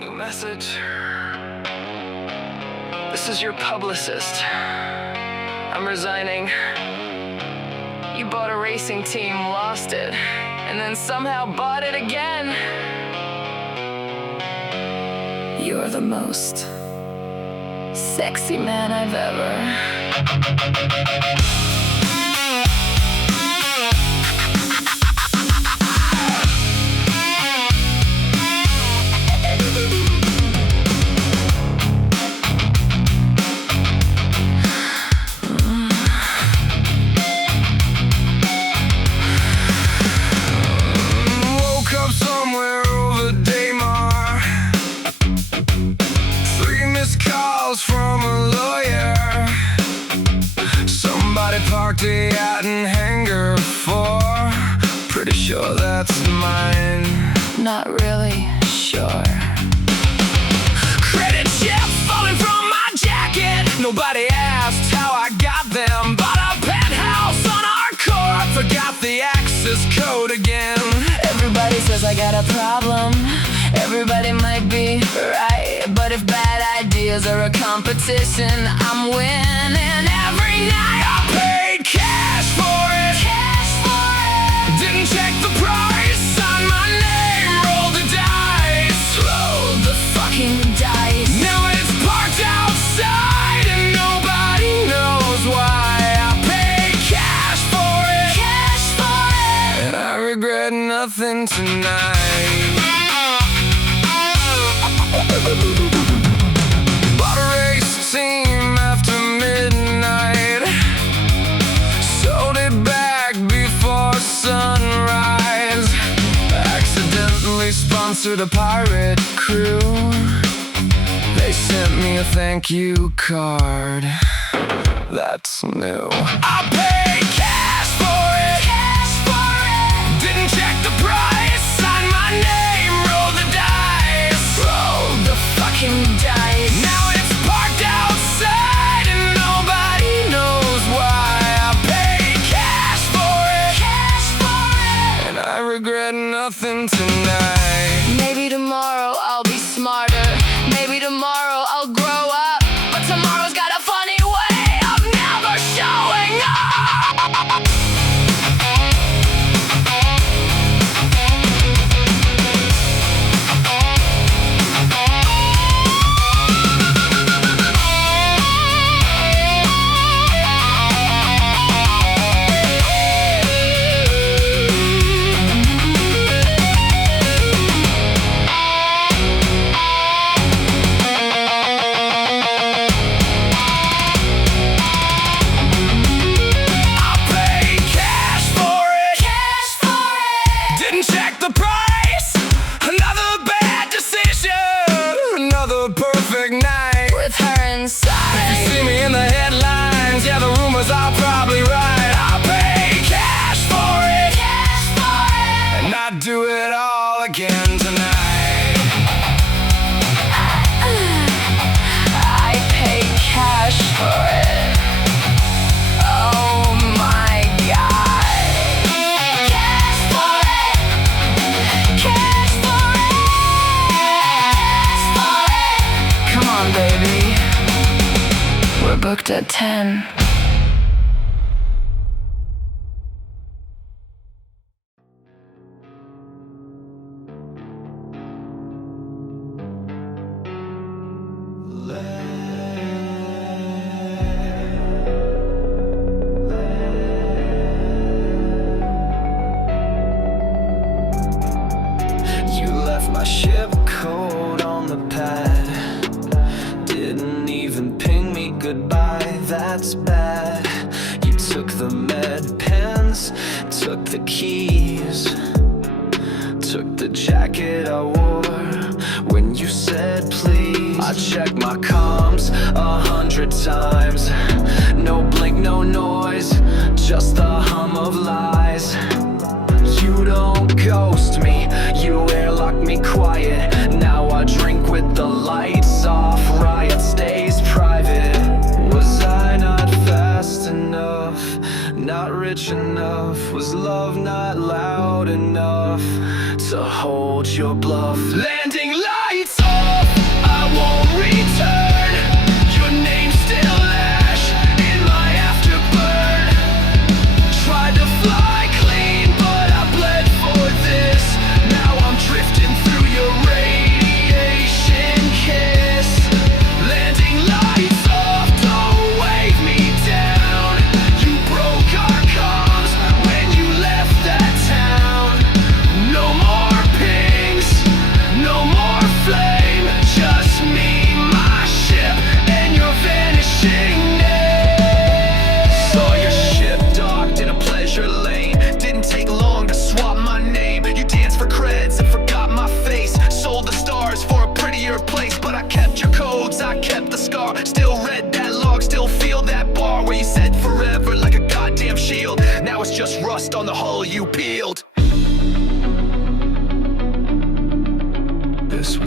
New message. This is your publicist. I'm resigning. You bought a racing team, lost it, and then somehow bought it again. You're the most sexy man I've ever. From a lawyer, somebody parked the yacht in hangar 4. Pretty sure that's mine. Not really sure. Credit check falling from my jacket. Nobody asked how I got them. Bought a penthouse on our court. Forgot the access code again. Everybody says I got a problem. Everybody might be right, but if bad ideas are a competition, I'm winning every night. I paid cash for it. Didn't check the price. Signed my name, rolled the dice. Rolled the fucking dice. Now it's parked outside and nobody knows why. I paid cash for it. And I regret nothing tonight. Bought a race team after midnight. Sold it back before sunrise. Accidentally sponsored a pirate crew. They sent me a thank you card. That's new. I paid cash for it. Didn't check the price. Signed my name, rolled the dice. Rolled the fucking dice. Now it's parked outside and nobody knows why. I paid cash for it. And I regret nothing tonight. Maybe tomorrow I'll be smarter. Maybe tomorrow I'll grow up. But tomorrow's got a funny way of never showing up. I'm probably right. I'll pay cash for it. And I'd do it all again tonight. I pay cash for it. Oh my God. Cash for it. Cash for it. Come on, baby. We're booked at 10. My ship code on the pad. Didn't even ping me goodbye, that's bad. You took the med pens, took the keys, took the jacket I wore when you said please. I checked my comms 100 times. No blink, no noise, just the hum of lies. You don't ghost me, you airlock me quiet. Now I drink with the lights off, riot stays private. Was I not fast enough, not rich enough? Was love not loud enough to hold your bluff? Landing lights on.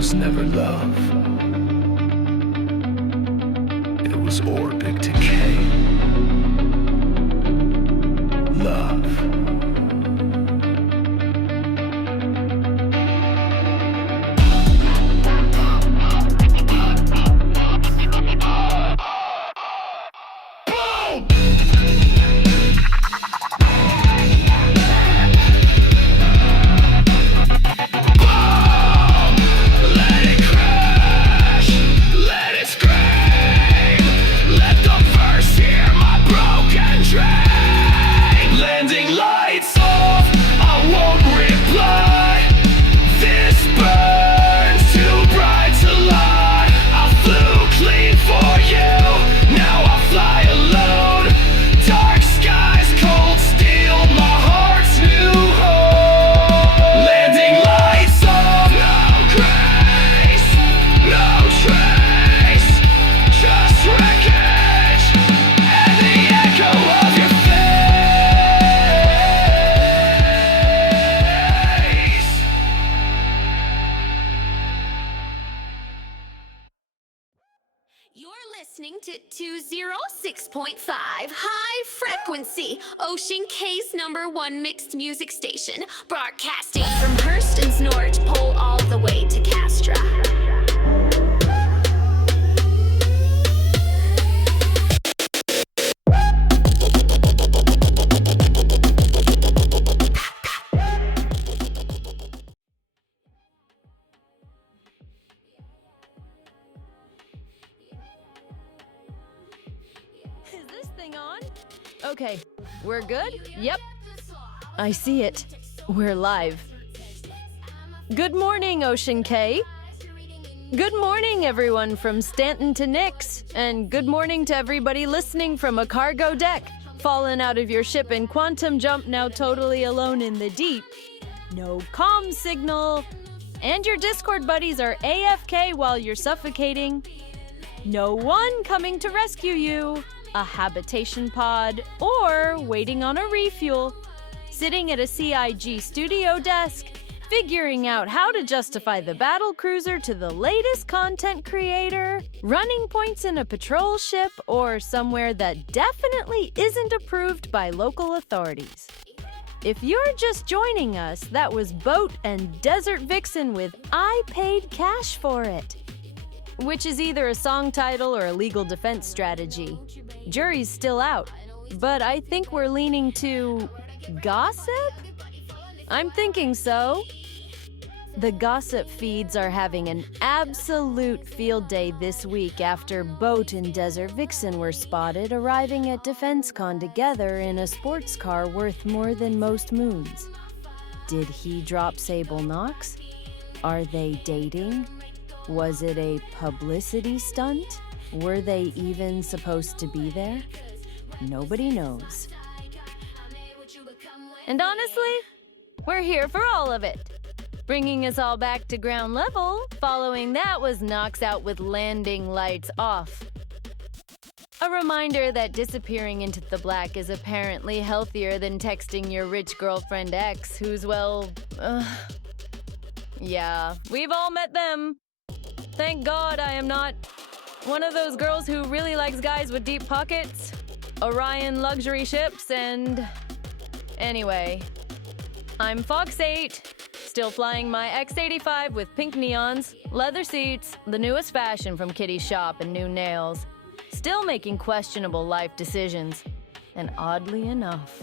was never love. It was orbic decay. Love. Listening to 206.5 high frequency, Ocean Cay's #1 mixed music station, broadcasting from Hurston's North Pole all the way to Castra. Is this thing on? Okay, we're good? Yep. I see it. We're live. Good morning, Ocean Cay. Good morning, everyone from Stanton to Nix. And good morning to everybody listening from a cargo deck, fallen out of your ship in quantum jump, now totally alone in the deep. No comm signal. And your Discord buddies are AFK while you're suffocating. No one coming to rescue you. A habitation pod, or waiting on a refuel, sitting at a CIG studio desk, figuring out how to justify the battle cruiser to the latest content creator, running points in a patrol ship, or somewhere that definitely isn't approved by local authorities. If you're just joining us, that was Boat and Desert Vixen with I Paid Cash for It, which is either a song title or a legal defense strategy. Jury's still out, but I think we're leaning to gossip? I'm thinking so. The gossip feeds are having an absolute field day this week after Boat and Desert Vixen were spotted arriving at DefenseCon together in a sports car worth more than most moons. Did he drop Sable Knox? Are they dating? Was it a publicity stunt? Were they even supposed to be there? Nobody knows. And honestly, we're here for all of it. Bringing us all back to ground level, following that was Knox out with landing lights off. A reminder that disappearing into the black is apparently healthier than texting your rich girlfriend ex who's, well, yeah, we've all met them. Thank God I am not one of those girls who really likes guys with deep pockets, Orion luxury ships, and... Anyway, I'm FOXXEIGHT, still flying my X85 with pink neons, leather seats, the newest fashion from Kitty's shop, and new nails. Still making questionable life decisions, and oddly enough,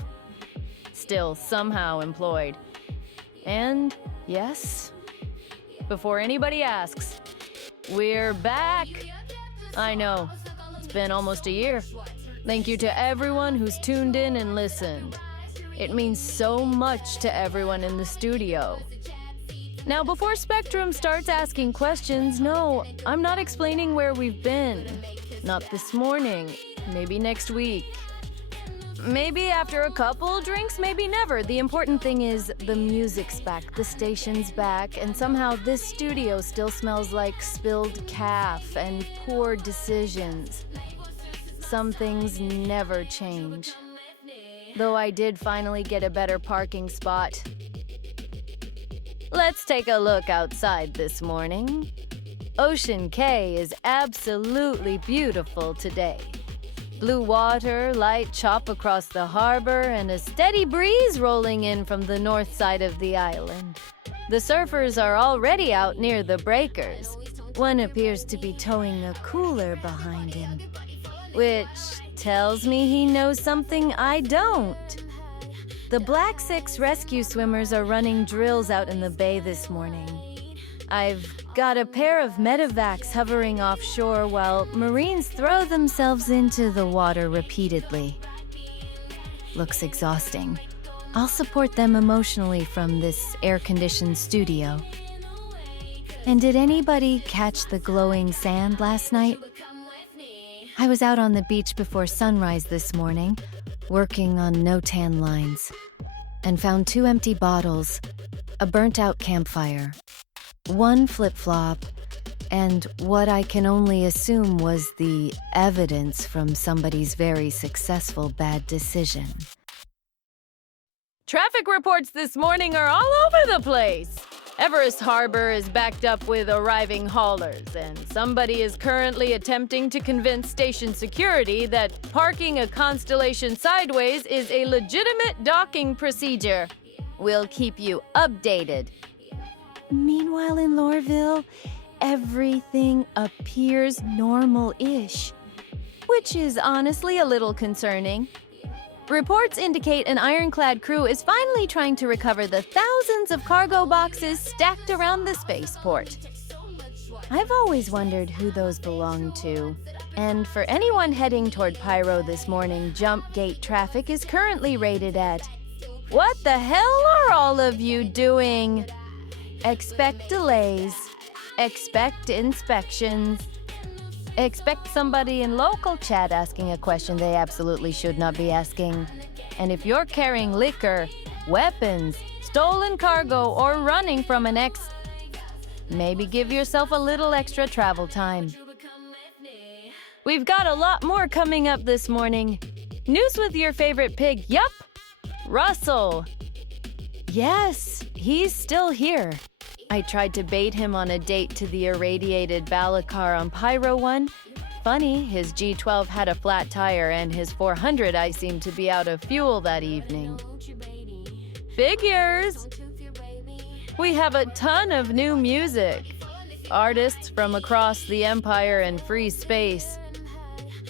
still somehow employed. And yes, before anybody asks, we're back. I know, it's been almost a year. Thank you to everyone who's tuned in and listened. It means so much to everyone in the studio. Now, before Spectrum starts asking questions, no, I'm not explaining where we've been. Not this morning, maybe next week. Maybe after a couple drinks, maybe never. The important thing is the music's back, the station's back, and somehow this studio still smells like spilled calf and poor decisions. Some things never change. Though I did finally get a better parking spot. Let's take a look outside this morning. Ocean Cay is absolutely beautiful today. Blue water, light chop across the harbor, and a steady breeze rolling in from the north side of the island. The surfers are already out near the breakers. One appears to be towing a cooler behind him, which tells me he knows something I don't. The Black Six rescue swimmers are running drills out in the bay this morning. I've got a pair of medevacs hovering offshore while Marines throw themselves into the water repeatedly. Looks exhausting. I'll support them emotionally from this air-conditioned studio. And did anybody catch the glowing sand last night? I was out on the beach before sunrise this morning, working on no-tan lines, and found 2 empty bottles, a burnt-out campfire, 1 flip-flop, and what I can only assume was the evidence from somebody's very successful bad decision. Traffic reports this morning are all over the place. Everest Harbor is backed up with arriving haulers, and somebody is currently attempting to convince station security that parking a Constellation sideways is a legitimate docking procedure. We'll keep you updated. Meanwhile, in Lorville, everything appears normal-ish, which is honestly a little concerning. Reports indicate an ironclad crew is finally trying to recover the thousands of cargo boxes stacked around the spaceport. I've always wondered who those belong to. And for anyone heading toward Pyro this morning, jump gate traffic is currently rated at... What the hell are all of you doing? Expect delays. Expect inspections. Expect somebody in local chat asking a question they absolutely should not be asking. And if you're carrying liquor, weapons, stolen cargo, or running from an ex, maybe give yourself a little extra travel time. We've got a lot more coming up this morning. News with your favorite pig, yup, Russell. Yes, he's still here. I tried to bait him on a date to the irradiated Balakar on Pyro 1. Funny, his G12 had a flat tire and his 400i seemed to be out of fuel that evening. Figures! We have a ton of new music. Artists from across the Empire and free space.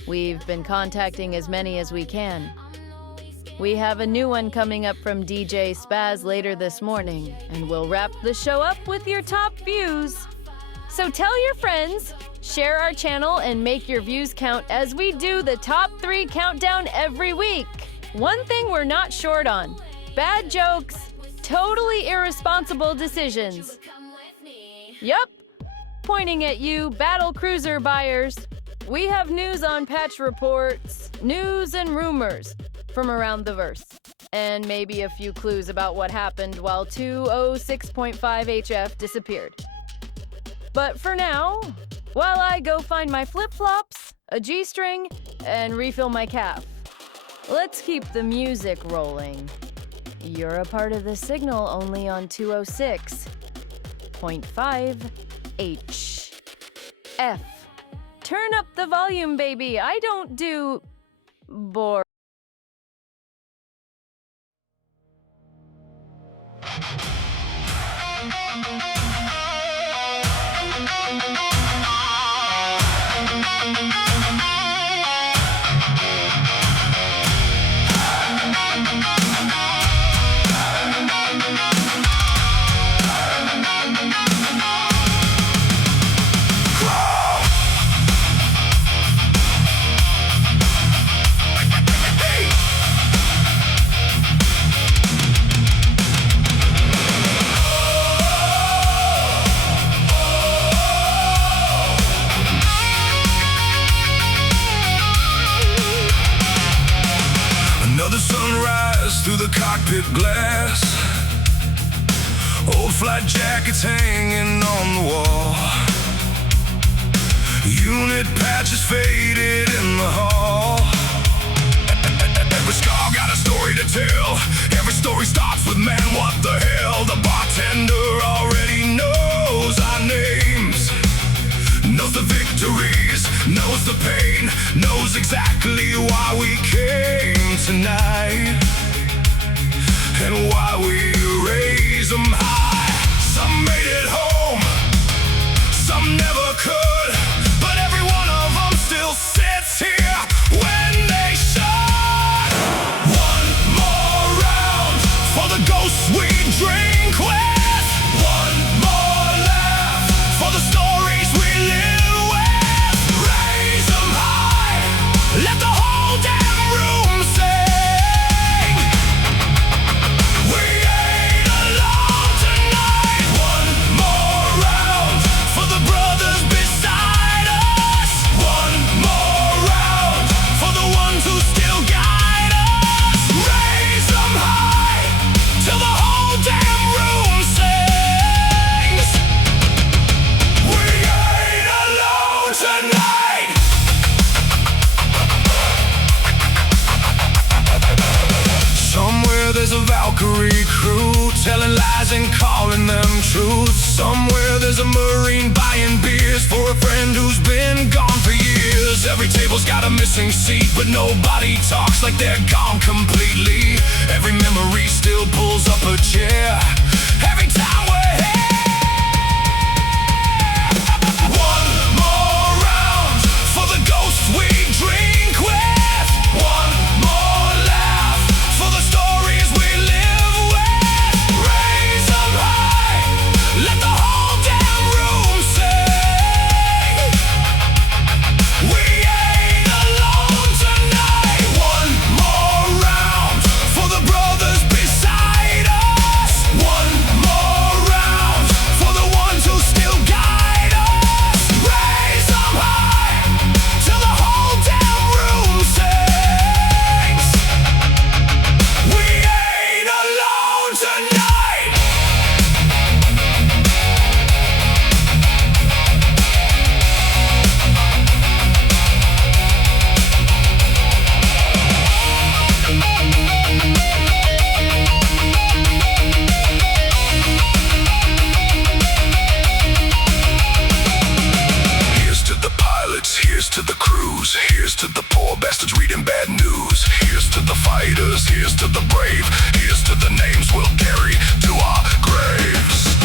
We've been contacting as many as we can. We have a new one coming up from DJ Spaz later this morning, and we'll wrap the show up with your top views. So tell your friends, share our channel, and make your views count as we do the top 3 countdown every week. One thing we're not short on: bad jokes, totally irresponsible decisions. Yup, pointing at you, battle cruiser buyers. We have news on patch reports, news and rumors from around the verse, and maybe a few clues about what happened while 206.5 HF disappeared. But for now, while I go find my flip-flops, a G-string, and refill my calf, let's keep the music rolling. You're a part of the signal only on 206.5 HF. Turn up the volume, baby. I don't do... bore. Through the cockpit glass, old flight jackets hanging on the wall, unit patches faded in the hall. Every scar got a story to to tell. Every story starts with man, what the hell? The bartender already knows our names, knows the victories, knows the pain, knows exactly why we came tonight, and why we raise them high. Some made it home, some never could, but every one of them still sits here when they should. One more round for the ghosts we drink with. One more laugh for the stories we live with. Raise them high, let the whole damn room sing. We ain't alone tonight. One more round for the brothers beside us. One more round for the ones who still guide us. Raise them high till the whole damn room sings. We ain't alone tonight. Somewhere there's a Valkyrie crew telling lies and calling them truths. Somewhere there's a Marine buying beers for a friend who's been gone for years. Every table's got a missing seat, but nobody talks like they're gone completely. Every memory still pulls up a chair every time we're here. One more round for the ghosts we drink with. One more laugh for the stories we live with. Raise them high, let the whole damn room sing. We ain't alone tonight. One more round for the brothers beside us. One more round for the ones who still guide us. Raise them high till the whole damn room sings. We ain't alone tonight. Here's to the pilots, here's to the crews, here's to the poor bastards reading bad news. Here's to the fighters, here's to the brave, here's to the names we'll carry to our graves.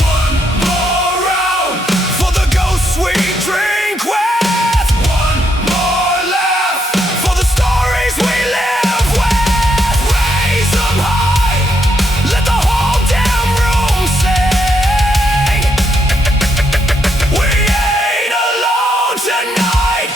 One more round for the ghosts we drink with. One more laugh for the stories we live with. Raise them high, let the whole damn room sing. We ain't alone tonight.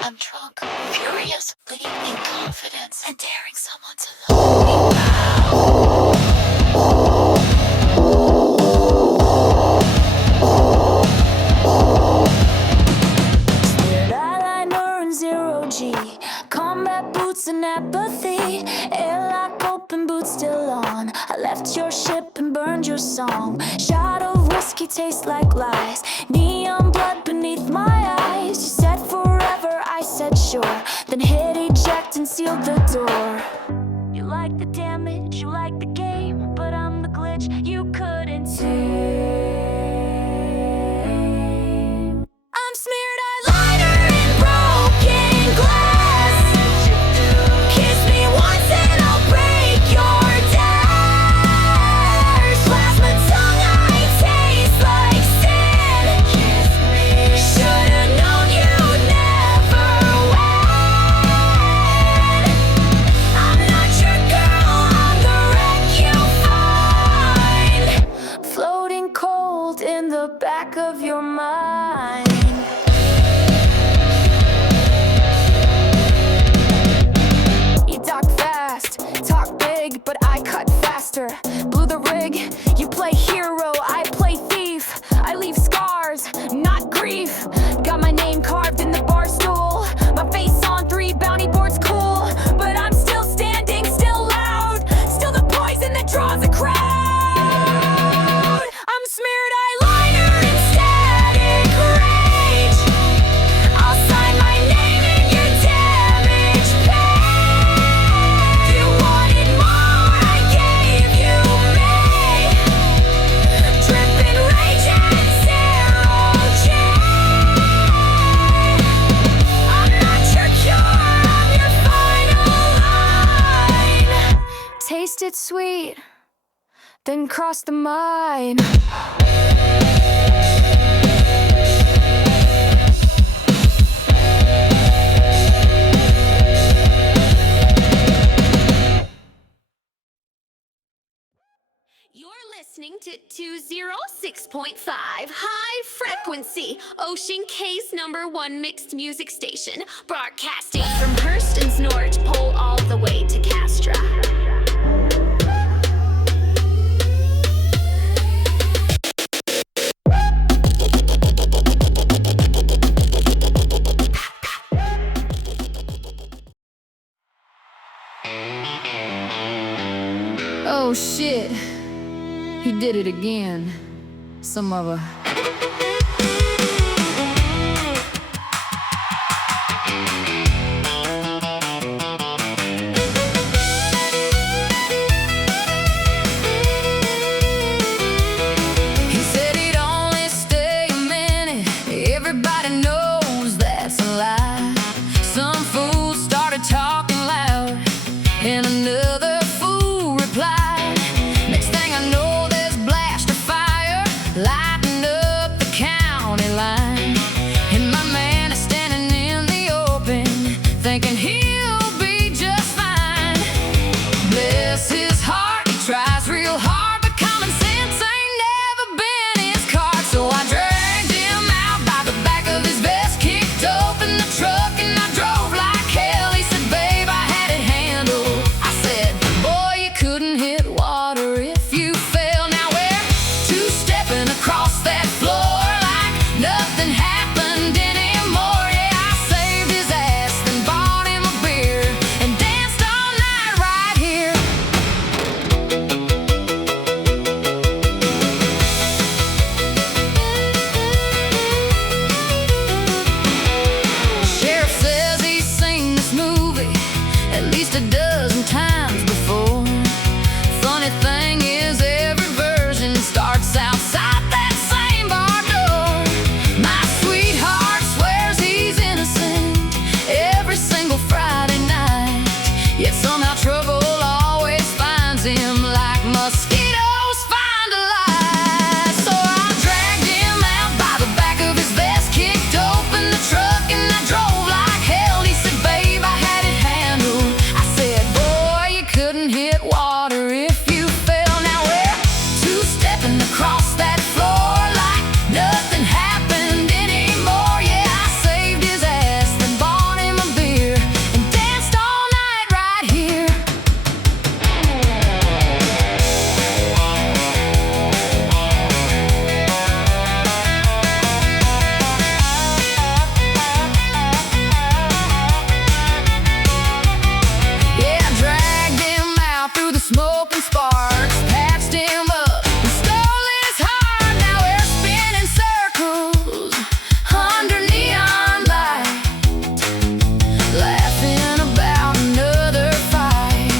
I'm drunk, furious, bleeding in confidence, and daring someone to love me. Spirit eyeliner and zero G, combat boots and apathy, airlock open boots still on. I left your ship and burned your song. Shot of whiskey tastes like lies, neon blood beneath my eyes. You said forever, I said sure, then hit eject and sealed the door. You like the damage, you like the game, but I'm the glitch you couldn't tame. I'm smeared eyeliner and broken glass. Kiss me once and I'll break your dash. Plasma tongue, I taste like sin. Should've known you'd never win. the back of your mind. You talk fast, talk big, but I cut faster. Blew the rig, you play hero, I play thief. I leave scars, not grief. Got my name carved in the bar stool. My face on 3 bounty boards, cool. But I'm still standing, still loud. Still the poison that draws a crowd. I'm smeared eyeliner and static rage. I'll sign my name in your damage page. You wanted more, I gave you me. Dripping rage and zero J. I'm not your cure, I'm your final line. Taste it sweet, then cross the mine. You're listening to 206.5 High Frequency, Ocean Cay's #1 mixed music station, broadcasting from Hurston's North Pole all the way to Castra. Oh shit, he did it again. Some other. He said he'd only stay a minute. Everybody knows that's a lie. Some fool started talking loud, and another fool replied. Next thing I know, there's blast of fire lighting up the county line. And my man is standing in the open, thinking he'll be just fine. Bless his heart, he tries real hard, but common sense ain't never been his card. So I dragged him out by the back of his vest, kicked open the truck, and I drove like hell. He said, babe, I had it handled. I said, boy, you couldn't hit water if you fell. Now we're two-stepping across that floor like nothing happened anymore. Yeah, I saved his ass, then bought him a beer, and danced all night right here. Sheriff says he's seen this movie at least a dozen times before. Funny thing is, every version starts outside that same bar door. My sweetheart swears he's innocent every single Friday night, yet somehow trouble always finds him like mosquitoes find a light. So I dragged him out by the back of his vest, kicked open the truck, and I drove like hell. He said, babe, I had it handled. I said, boy, you couldn't hit water if you fell. Now we're two-stepping across that floor like nothing happened anymore. Yeah, I saved his ass, then bought him a beer, and danced all night right here. Yeah, I dragged him out through the smoke and sparks, patched him up, and stole his heart. Now we're spinning circles under neon light, laughing about another fight.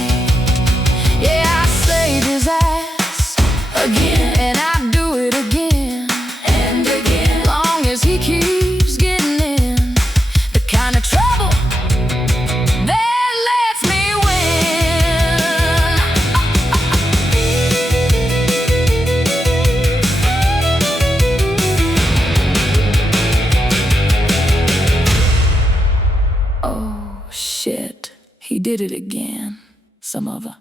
Yeah, I saved his ass again, and I do it again and again. Long as he keeps getting in the kind of trouble that lets me win. Oh shit, he did it again. Some other.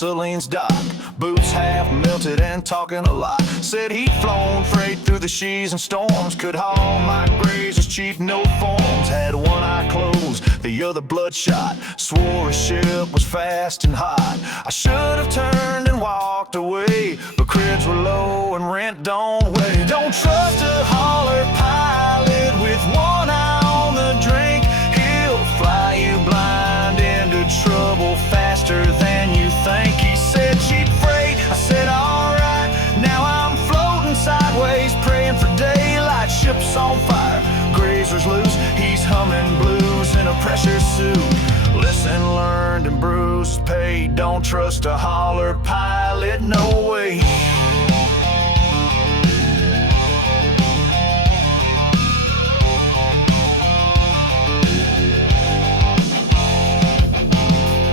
Celine's dock. Boots half melted and talking a lot. Said he'd flown freight through the seas and storms. Could haul my grazers cheap, no forms. Had one eye closed, the other bloodshot. Swore his ship was fast and hot. I should have turned and walked away, but cribs were low and rent don't wait. Don't trust a holler pilot with one eye on the drink. He'll fly you blind into trouble faster than you think. He said cheap freight, I said alright. Now I'm floating sideways, praying for daylight. Ship's on fire, grazer's loose. He's humming blues in a pressure suit. Lesson learned and Bruce paid. Don't trust a holler pilot, no way.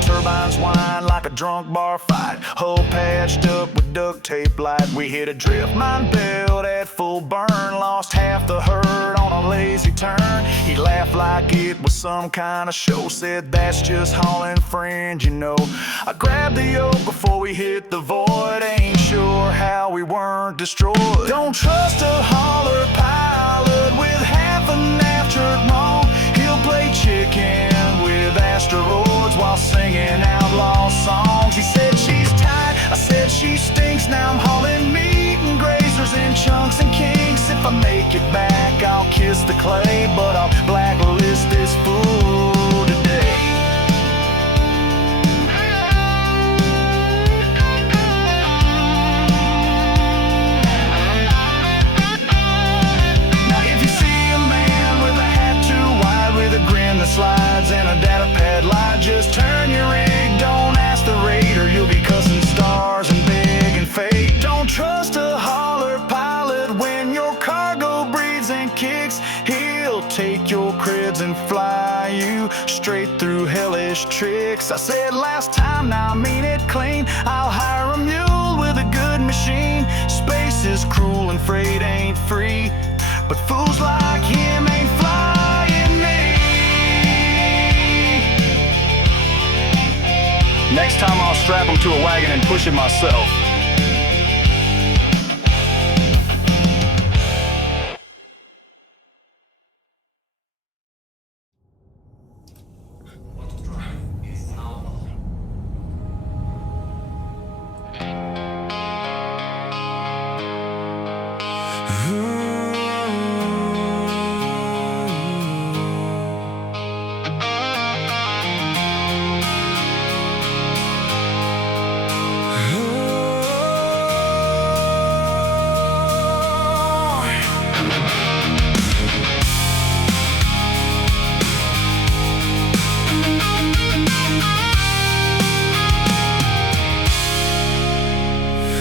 Turbines whine like a drunk bar fight. Hull patched up with duct tape light. We hit a drift mine belt at full burn. Lost half the herd on a lazy turn. He laughed like it was some kind of show. Said that's just hauling fringe, you know. I grabbed the yoke before we hit the void. Ain't sure how we weren't destroyed. Don't trust a holler pilot with half an after wrong. He'll play chicken with asteroids while singing outlaw songs. He said she's tight, I said she stinks. Now I'm hauling meat and grazers in chunks and kinks. If I make it back, I'll kiss the clay, but I'll blacklist this fool today. Now if you see a man with a hat too wide, with a grin that slides and a data pad light, just turn your rig, don't ask the rate, or you'll be cussing stars and big and fake. Don't trust a holler pilot when your cargo breathes and kicks. He'll take your cribs and fly you straight through hellish tricks. I said last time, now I mean it clean. I'll hire a mule with a good machine. Space is cruel and freight ain't free, but fools like him ain't flying me. Next time I'll strap him to a wagon and push it myself.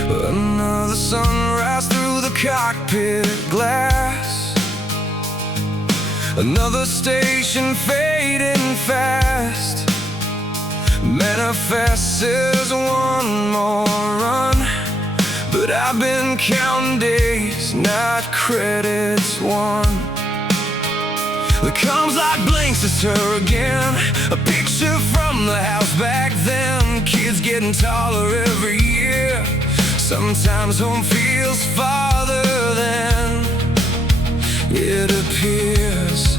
Another sunrise through the cockpit glass. Another station fading fast. Manifest says one more run, but I've been counting days, not credits won. That comes like blinks, it's her again. A picture from the house back then. Kids getting taller every year. Sometimes home feels farther than it appears.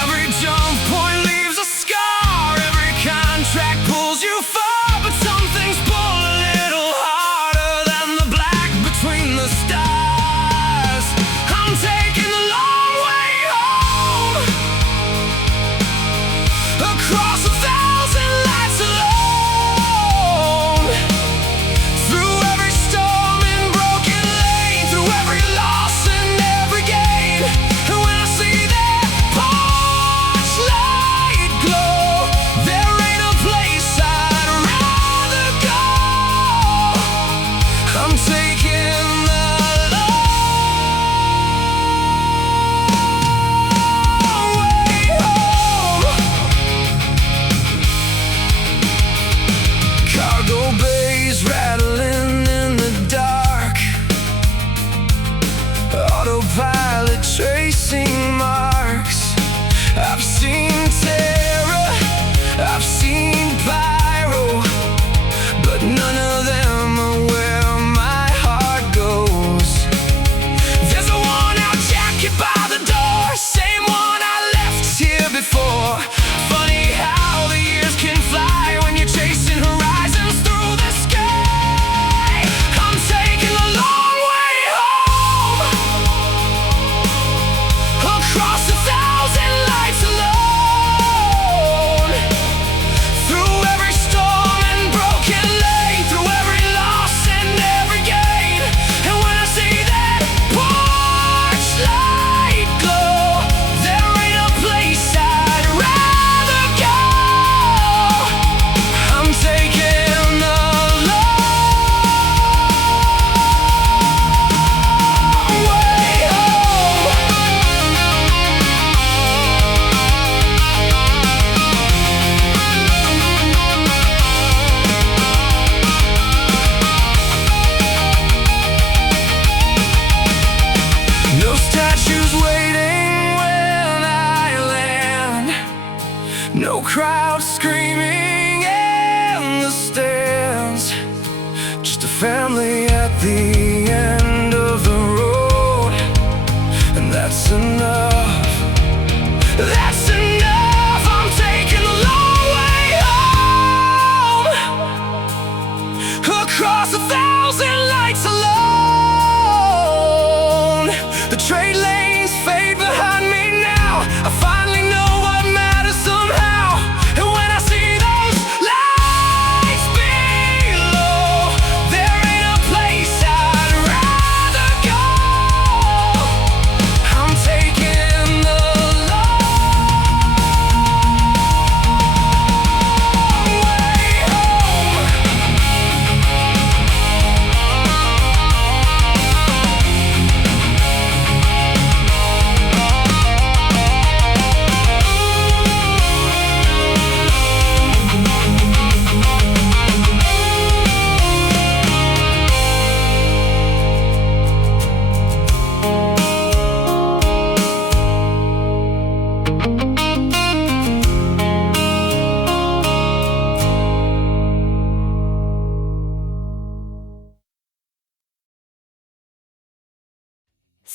Every jump point leaves a scar. Every contract pulls you far, but some things pull a little harder than the black between the stars. I'm taking the long way home, across 1,000 lights alone, through every storm and broken lane, through every loss and every gain. And when I see that porch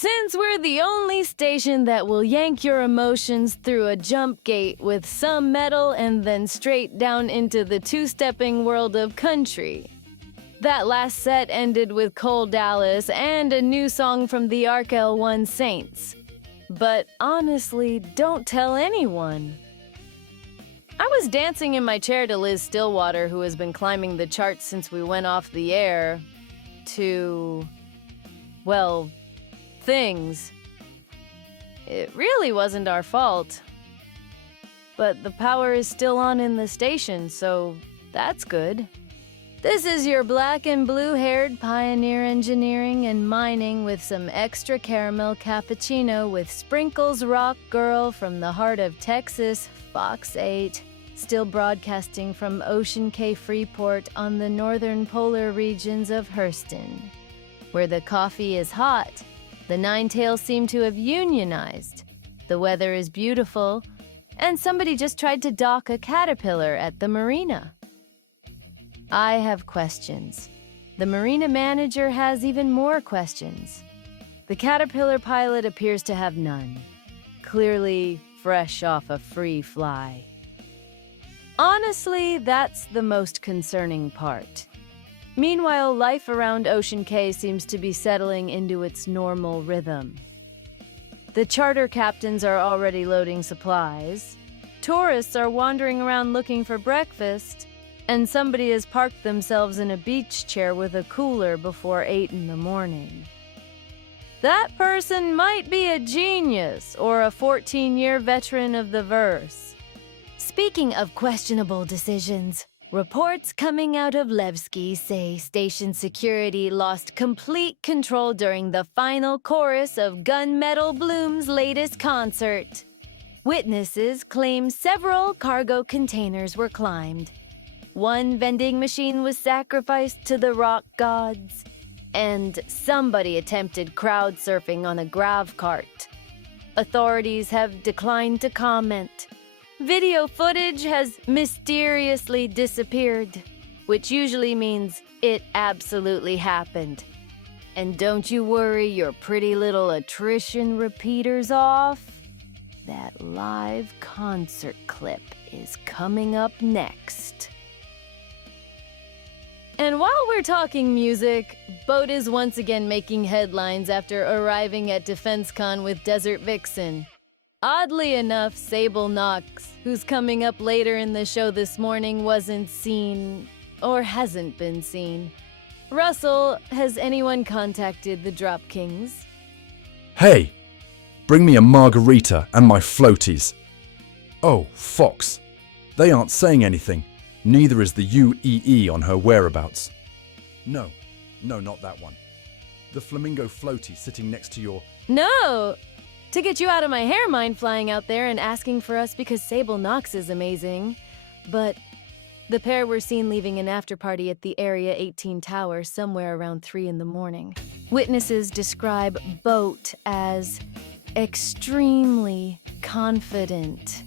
Since we're the only station that will yank your emotions through a jump gate with some metal and then straight down into the two-stepping world of country. That last set ended with Cole Dallas and a new song from the Arkel One Saints. But honestly, don't tell anyone. I was dancing in my chair to Liz Stillwater, who has been climbing the charts since we went off the air, to, well, things. It really wasn't our fault. But the power is still on in the station, so that's good. This is your black and blue-haired pioneer engineering and mining with some extra caramel cappuccino with sprinkles rock girl from the heart of Texas, FOXXEIGHTS, still broadcasting from Cay Freeport on the northern polar regions of Hurston, where the coffee is hot. The nine-tails seem to have unionized. The weather is beautiful, and somebody just tried to dock a caterpillar at the marina. I have questions. The marina manager has even more questions. The caterpillar pilot appears to have none. Clearly fresh off a free fly. Honestly, that's the most concerning part. Meanwhile, life around Ocean Cay seems to be settling into its normal rhythm. The charter captains are already loading supplies, tourists are wandering around looking for breakfast, and somebody has parked themselves in a beach chair with a cooler before 8 in the morning. That person might be a genius or a 14-year veteran of the verse. Speaking of questionable decisions, reports coming out of Levski say station security lost complete control during the final chorus of Gunmetal Bloom's latest concert. Witnesses claim several cargo containers were climbed. One vending machine was sacrificed to the rock gods, and somebody attempted crowd surfing on a grav cart. Authorities have declined to comment. Video footage has mysteriously disappeared, which usually means it absolutely happened. And don't you worry your pretty little attrition repeaters off. That live concert clip is coming up next. And while we're talking music, Boat is once again making headlines after arriving at DefenseCon with Desert Vixen. Oddly enough, Sable Knox, who's coming up later in the show this morning, wasn't seen, or hasn't been seen. Russell, has anyone contacted the Drop Kings? Hey, bring me a margarita and my floaties. Oh, Fox, they aren't saying anything. Neither is the UEE on her whereabouts. No, not that one. The flamingo floaty sitting next to your... No! To get you out of my hair, mind flying out there and asking for us because Sable Knox is amazing. But the pair were seen leaving an after-party at the Area 18 Tower somewhere around 3 in the morning. Witnesses describe Boat as extremely confident.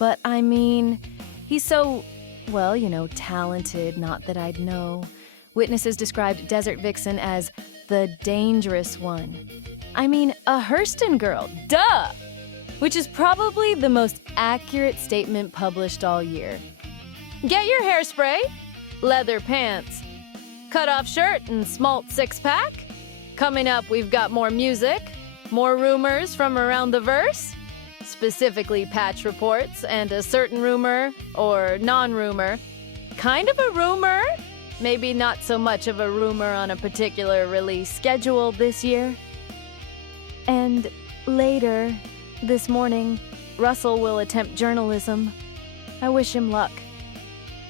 But I mean, he's so, well, talented, not that I'd know. Witnesses described Desert Vixen as the dangerous one. I mean, a Hurston girl, duh! Which is probably the most accurate statement published all year. Get your hairspray, leather pants, cut-off shirt and smalt six-pack. Coming up, we've got more music, more rumors from around the verse, specifically patch reports and a certain rumor, or non-rumor. Kind of a rumor, maybe not so much of a rumor on a particular release schedule this year. And later, this morning, Russell will attempt journalism. I wish him luck.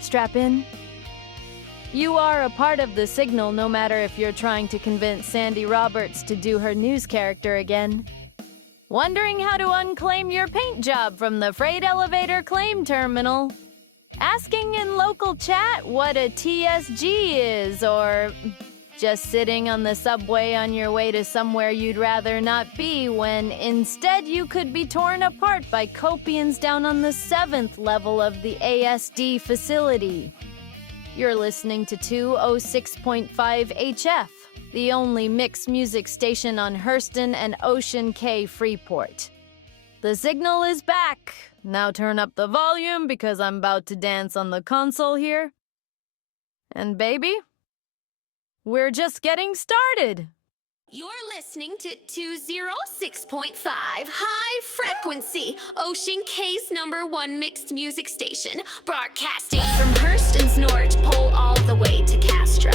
Strap in. You are a part of the signal no matter if you're trying to convince Sandy Roberts to do her news character again. Wondering how to unclaim your paint job from the freight elevator claim terminal? Asking in local chat what a TSG is, or just sitting on the subway on your way to somewhere you'd rather not be when instead you could be torn apart by Copians down on the 7th level of the ASD facility. You're listening to 206.5 HF, the only mixed music station on Hurston and Ocean Cay Freeport. The signal is back. Now turn up the volume because I'm about to dance on the console here. And baby, we're just getting started. You're listening to 206.5 High Frequency, Ocean Cay's #1 mixed music station, broadcasting from Hurston's North Pole all the way to Castra.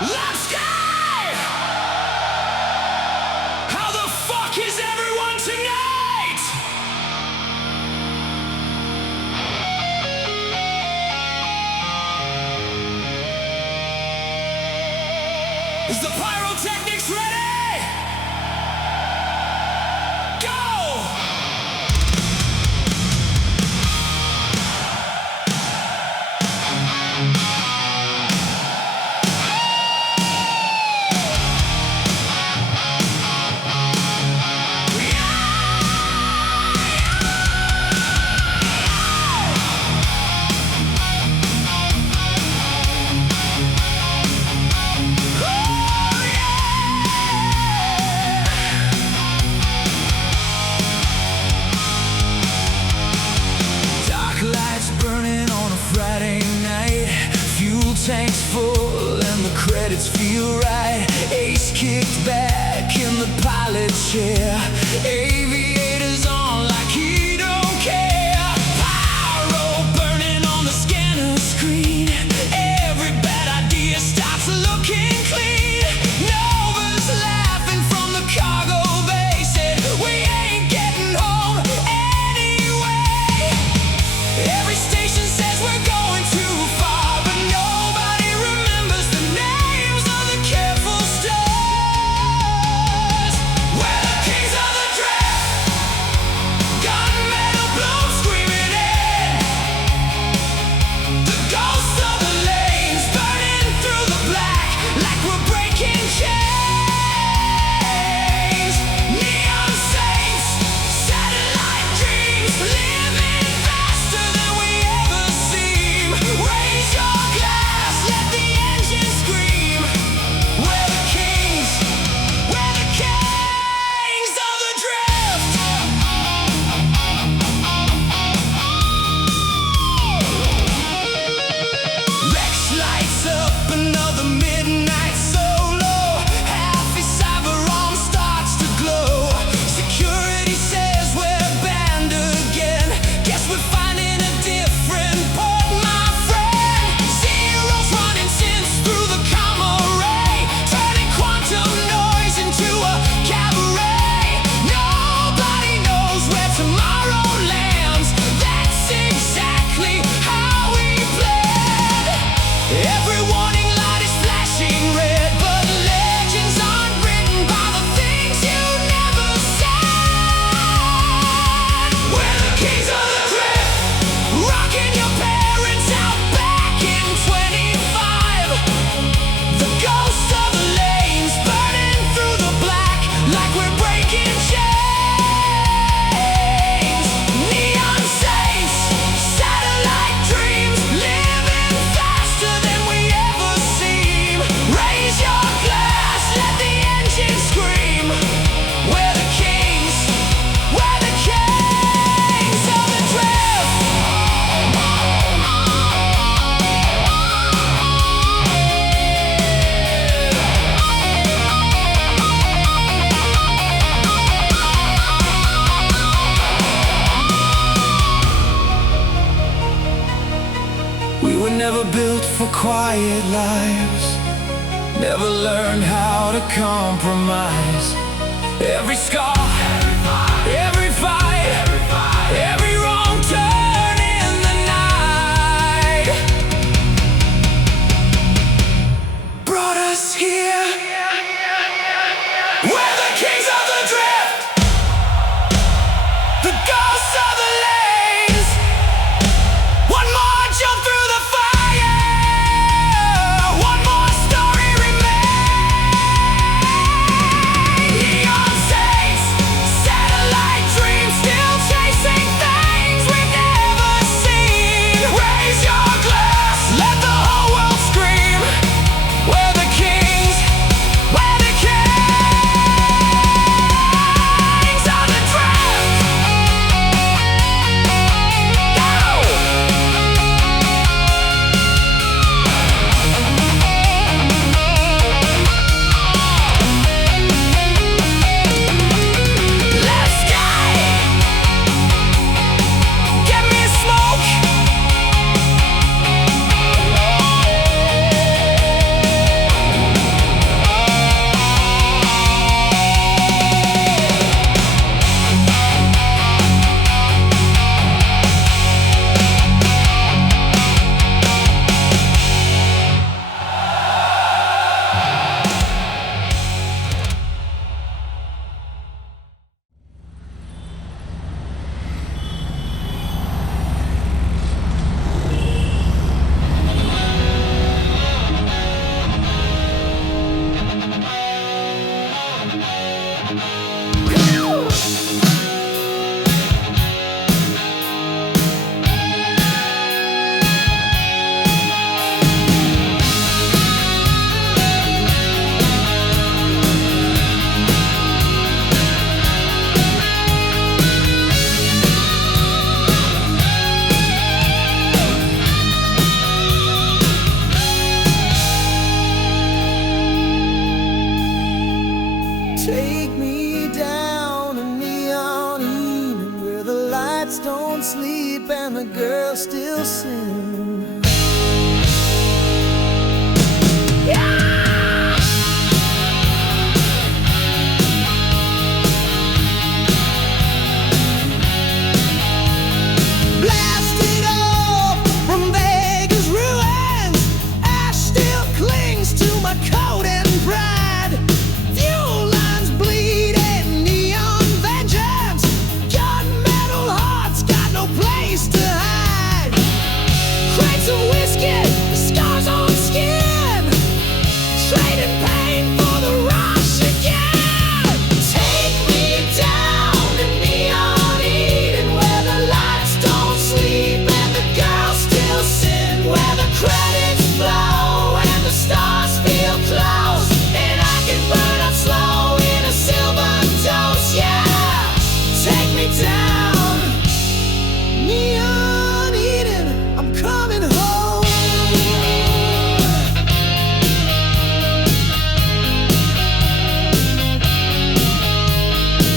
Let's go! How the fuck is everyone tonight? Is the pyrotechnics ready? Go! Dark lights burning on a Friday night. Fuel tanks full and the credits feel right. Ace kicked back in the pilot chair. Aviators on like he don't care. Pyro burning on the scanner screen. Every bad idea starts looking clean. Nova's laughing from the cargo bay. Said we ain't getting home anyway. Every station says we're going too far, but nobody remembers the names of the careful stars. We're the kings of the drift. Gunmetal bloom screaming in. The ghost of the lanes burning through the black like we're breaking chains. Neon saints, satellite dreams, living faster than we ever seem. Raise your glass, let the engine scream. We're the kings of the drift. Rex lights up another midnight solo. Happy cyber arm starts to glow. Security says we're banned again. Guess we're finding a different port, my friend. Zero's running since through the comma ray, turning quantum noise into a cabaret. Nobody knows where tomorrow lands. That's exactly how we planned. Every warning light is flashing red, but legends aren't written by the things you never said. We're the kings of the drift, rocking your parents out back in 25. The ghost of the lanes burning through the black like we're breaking chains. Neon saints, satellite dreams, living faster than we ever seem. Raise your glass, let the engine scream. We're the kings of the drift. We were never built for quiet lives. Never learned how to compromise. Every scar, every fight, every wrong turn in the night brought us here. We're the kings of the drift, the ghosts of the lanes. One more jump through the fire, one more story remains. and the girls still sing. Blasted off from Vegas ruins, ash still clings to my coat and pride. Fuel lines bleeding, neon vengeance, gunmetal hearts got no place to hide. Crates of whiskey, scars on skin, trading pain for the rush again. Take me down to neon Eden, where the lights don't sleep and the girls still sing, where the credits flow and the stars feel close, and I can burn up slow in a silver dose. Yeah, take me down, neon Eden, I'm coming home.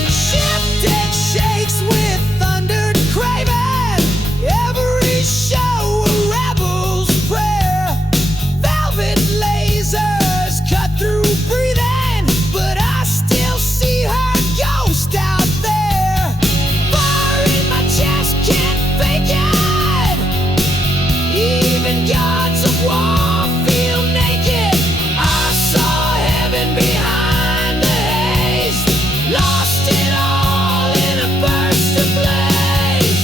Ship deck shakes with thunder craven, every show a rebel's prayer. Velvet lasers cut through breathing, but I still see her ghost out there. Fire in my chest, can't fake it. Even gods of war feel naked. I saw heaven behind the haze, lost it all in a burst of blaze.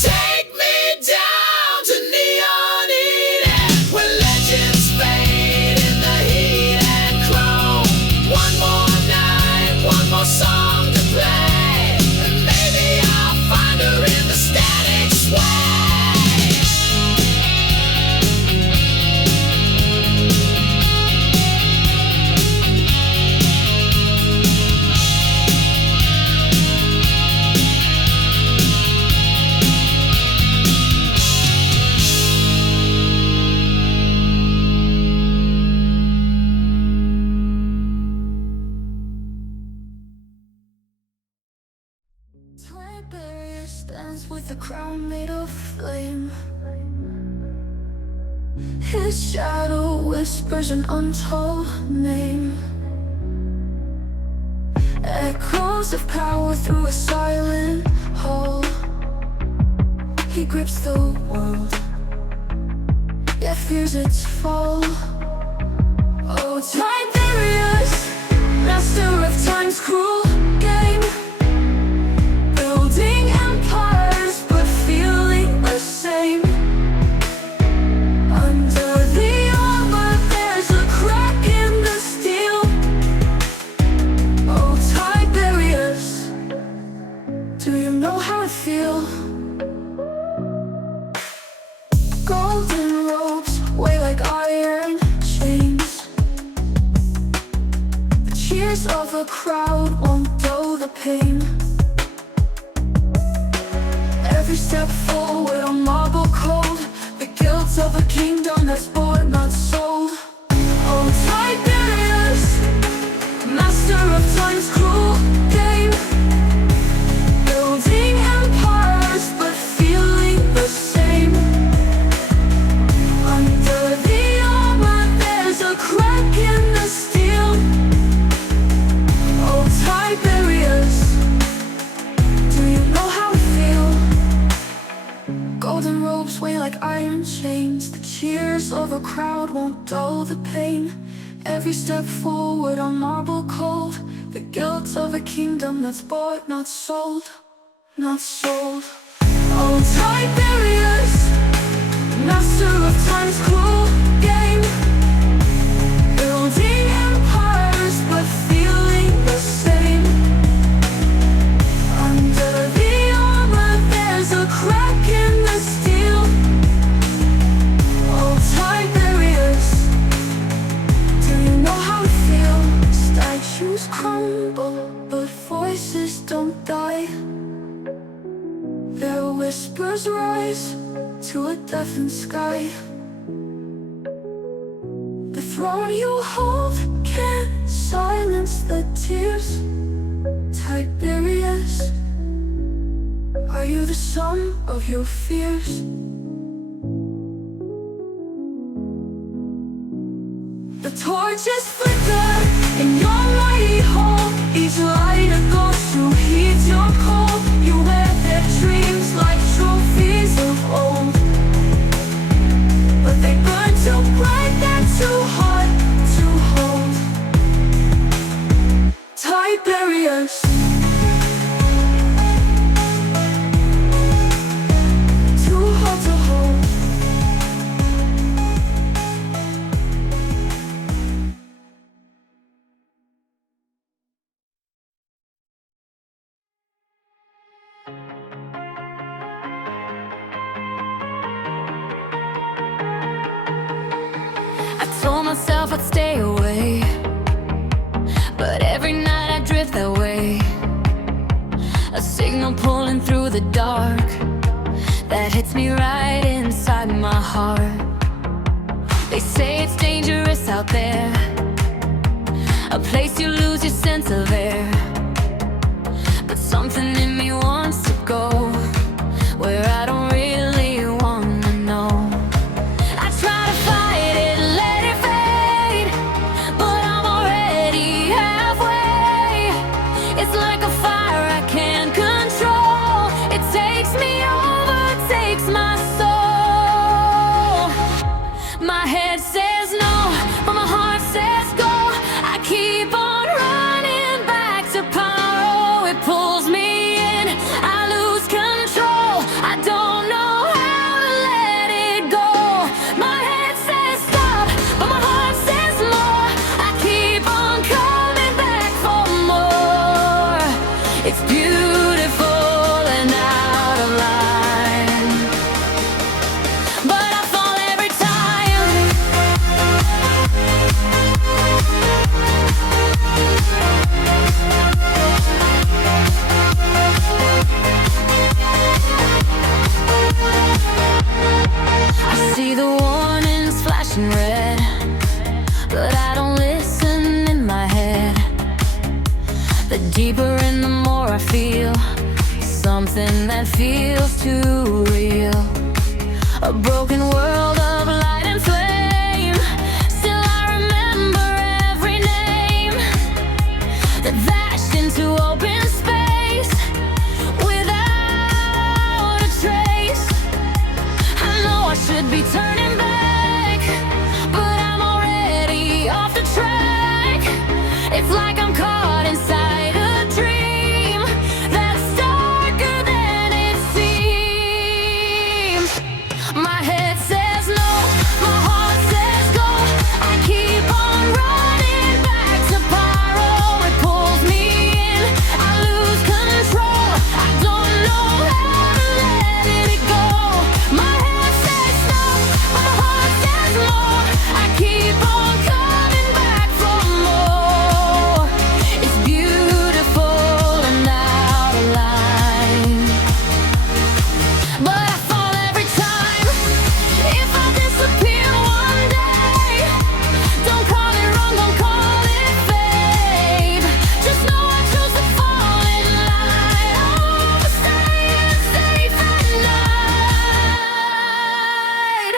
Take me down to neon Eden, where legends fade in the heat and chrome. One more night, one more song to play, and maybe I'll find her in the static sway. Twin barrier stands with a crown made of flame. His shadow whispers an untold name. Echoes of power through a silent hall. He grips the world, yet fears its fall. Oh, Tiberius, master of time's cruel game, building empires but feeling the same. Under the armor there's a crack in the steel. Oh, Tiberius, do you know how I feel? Golden robes weigh like iron chains. The cheers of a crowd won't dull the pain. Every step forward on marble cold, the guilt of a kingdom that's bought, not sold. Oh, Tiberius, master of time's cruel game, building empires but feeling the same. Under the armor there's a crack in the steel. Oh, Tiberius, do you know how I feel? Golden robes weigh like iron chains. The cheers of a crowd won't dull the pain. Every step forward on marble cold, the guilt of a kingdom that's bought, not sold, not sold. Oh, Tiberius, master of time's cruel game, building sky. Their whispers rise to a deafened sky. The throne you hold can't silence the tears. Tiberius, are you the sum of your fears? The torches flicker in your mighty home. Each lighter goes to heed your call. You wear their dreams like trophies of old, but they burn too bright, they're too hard to hold. Tiberius, too hard to hold. I told myself I'd stay away, but every night I drift that way. A signal pulling through the dark that hits me right inside my heart. They say it's dangerous out there, a place you lose your sense of air. But something in me wants to go where I don't really wanna know. I try to fight it, let it fade, but I'm already halfway. It's like a fire I can't control. It takes me over, takes my soul. My head says no, but my heart says go. I keep on running back to pyro. It pulls me in, I lose control. I don't know how to let it go. My head says stop, but my heart says more. I keep on coming back for more. It's beautiful and out of line, but I fall every time. I see the warnings flashing red, but I don't listen in my head. The deeper in, the more I feel something that feels too real. A broken world of light and flame. Still I remember every name that vashed into open space without a trace. I know I should be turning back, but I'm already off the track. It's like I'm caught inside a dream that's darker than it seems. My head says no, my heart says go. I keep on running back to pyro. It pulls me in, I lose control. I don't know how to let it go. My head says stop, my heart says more. I keep on coming back for more. It's beautiful and out of line, but I fall every time. If I disappear one day, don't call it wrong, don't call it fate. Just know I chose to fall in line. Oh, staying safe at night.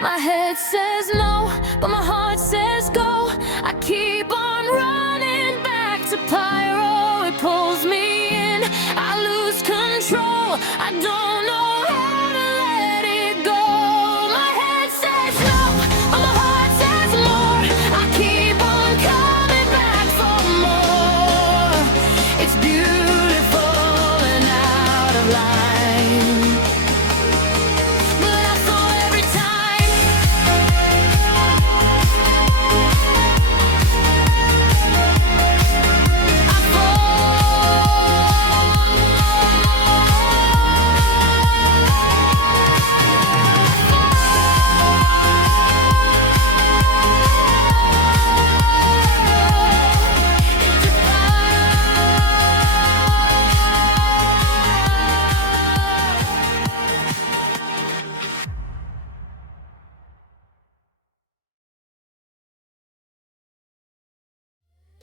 My head says no, but my heart says go. I keep on running back to pyro. It pulls me in, I lose control. I don't know how to let it go. My head says no, but my heart says more. I keep on coming back for more. It's beautiful and out of line, but I fall every time. I fall.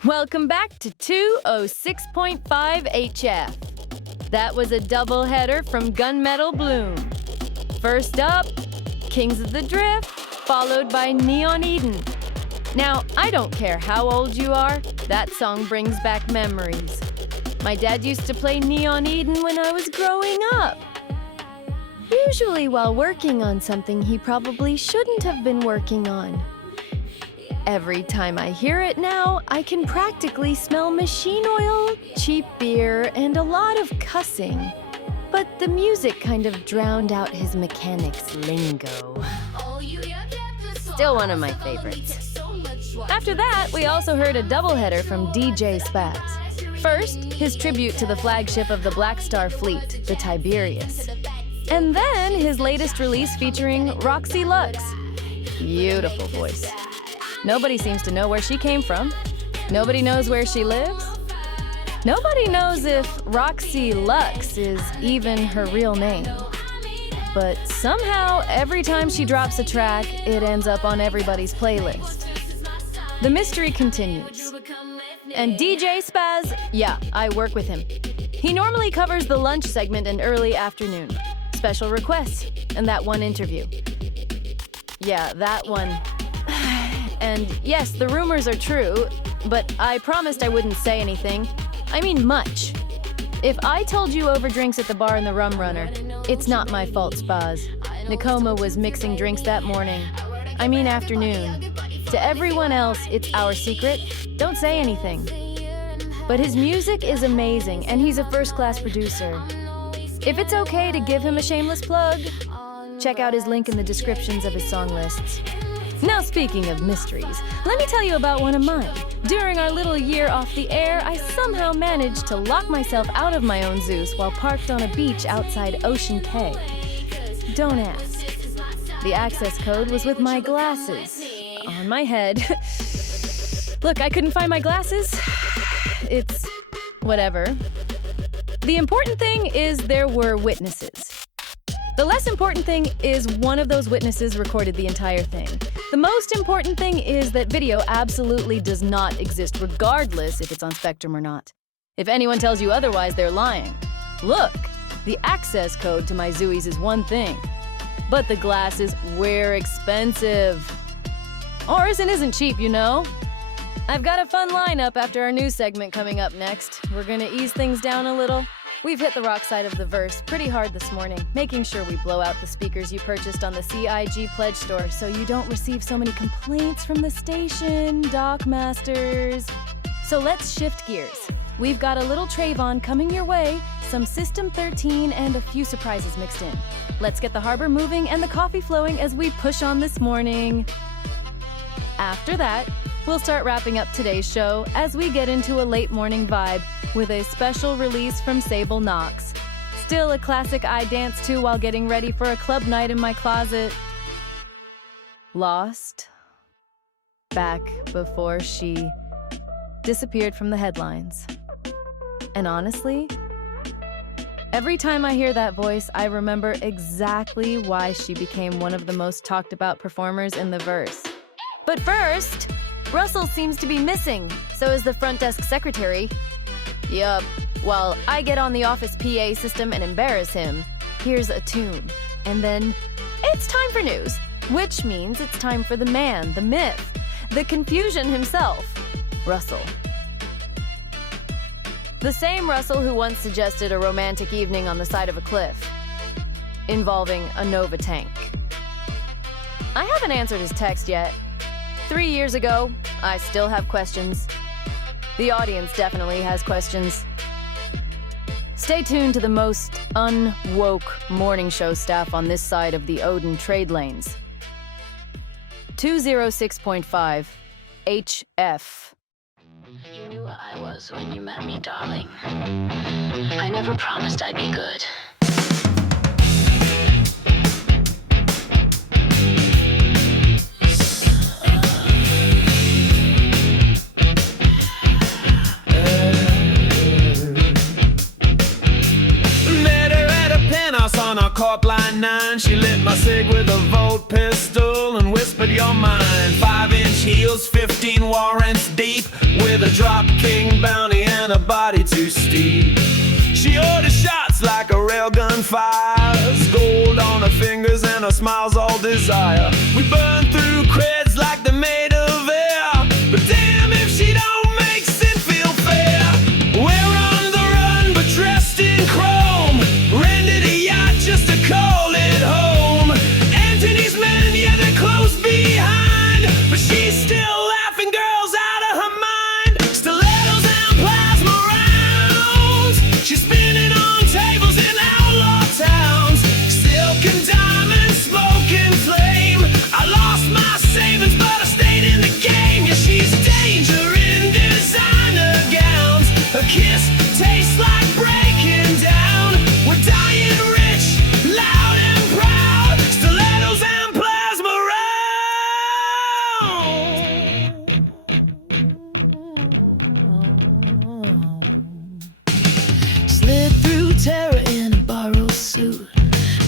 Welcome back to 206.5 HF. That was a doubleheader from Gunmetal Bloom. First up, Kings of the Drift, followed by Neon Eden. Now, I don't care how old you are, that song brings back memories. My dad used to play Neon Eden when I was growing up. Usually while working on something he probably shouldn't have been working on. Every time I hear it now, I can practically smell machine oil, cheap beer, and a lot of cussing. But the music kind of drowned out his mechanics lingo. Still one of my favorites. After that, we also heard a doubleheader from DJ Spaz. First, his tribute to the flagship of the Black Star Fleet, the Tiberius. And then his latest release featuring Roxy Lux. Beautiful voice. Nobody seems to know where she came from. Nobody knows where she lives. Nobody knows if Roxy Lux is even her real name. But somehow, every time she drops a track, it ends up on everybody's playlist. The mystery continues. And DJ Spaz, yeah, I work with him. He normally covers the lunch segment and early afternoon. Special requests, and that one interview. Yeah, that one. And yes, the rumors are true, but I promised I wouldn't say anything. I mean much. If I told you over drinks at the bar in the Rum Runner, it's not my fault, Spaz. Nakoma was mixing drinks that morning. I mean afternoon. To everyone else, it's our secret. Don't say anything. But his music is amazing, and he's a first-class producer. If it's okay to give him a shameless plug, check out his link in the descriptions of his song lists. Now, speaking of mysteries, let me tell you about one of mine. During our little year off the air, I somehow managed to lock myself out of my own Zeus while parked on a beach outside Ocean Cay. Don't ask. The access code was with my glasses on my head. Look, I couldn't find my glasses. It's whatever. The important thing is there were witnesses. The less important thing is one of those witnesses recorded the entire thing. The most important thing is that video absolutely does not exist, regardless if it's on Spectrum or not. If anyone tells you otherwise, they're lying. Look, the access code to my Zooies is one thing, but the glasses were expensive. Ours isn't cheap, you know? I've got a fun lineup after our news segment coming up next. We're gonna ease things down a little. We've hit the rock side of the verse pretty hard this morning, making sure we blow out the speakers you purchased on the CIG Pledge Store so you don't receive so many complaints from the station, Doc Masters. So let's shift gears. We've got a little Trayvon coming your way, some System 13, and a few surprises mixed in. Let's get the harbor moving and the coffee flowing as we push on this morning. After that, we'll start wrapping up today's show as we get into a late morning vibe with a special release from Sable Knox. Still a classic I dance to while getting ready for a club night in my closet. Lost. Back before she disappeared from the headlines. And honestly, every time I hear that voice, I remember exactly why she became one of the most talked about performers in the verse. But first, Russell seems to be missing, so is the front desk secretary. Yup, while I get on the office PA system and embarrass him, here's a tune. And then, it's time for news, which means it's time for the man, the myth, the confusion himself, Russell. The same Russell who once suggested a romantic evening on the side of a cliff, involving a Nova tank. I haven't answered his text yet. 3 years ago, I still have questions. The audience definitely has questions. Stay tuned to the most unwoke morning show staff on this side of the Odin trade lanes. 206.5 HF. You knew what I was when you met me, darling. I never promised I'd be good. Met her at a penthouse on on a corp line 9. She lit my cig with a Volt pistol and whispered, "You're mine." 5-inch heels, 15 warrants deep, with a drop king bounty and a body too steep. She orders shots like a railgun fires, gold on her fingers and her smile's all desire. We burn through creds like they're made of air, but damn if she don't make it feel fair. We're on the run but dressed in chrome, rented a yacht just to call it home. Anthony's men, yeah, they're close behind, but she's still laughing girls out of her mind. Stilettos and plasma rounds, she's spinning on tables in outlaw towns. Silk and diamond, smoke and flame. I lost my savings but I stayed in the game. Yeah, she's danger in designer gowns. Her kiss tastes like breaking down. We're dying rich, loud and proud. Stilettos and plasma rounds. Slid through terror in a borrowed suit,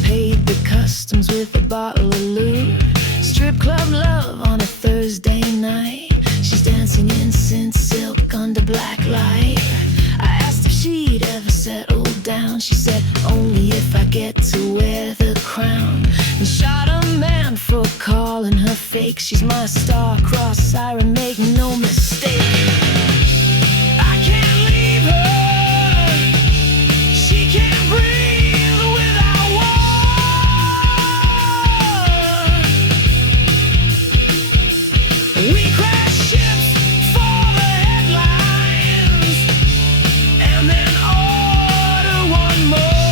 paid the customs with a bottle of loot. Strip club love on a Thursday night, she's dancing in scent silk under black light. I asked if she'd ever settle down, she said only if I get to wear the crown. And shot a man for calling her fake, she's my star-crossed siren, make no mistake. I can't leave her, she can't breathe without war. We crash ships for the headlines and then order one more.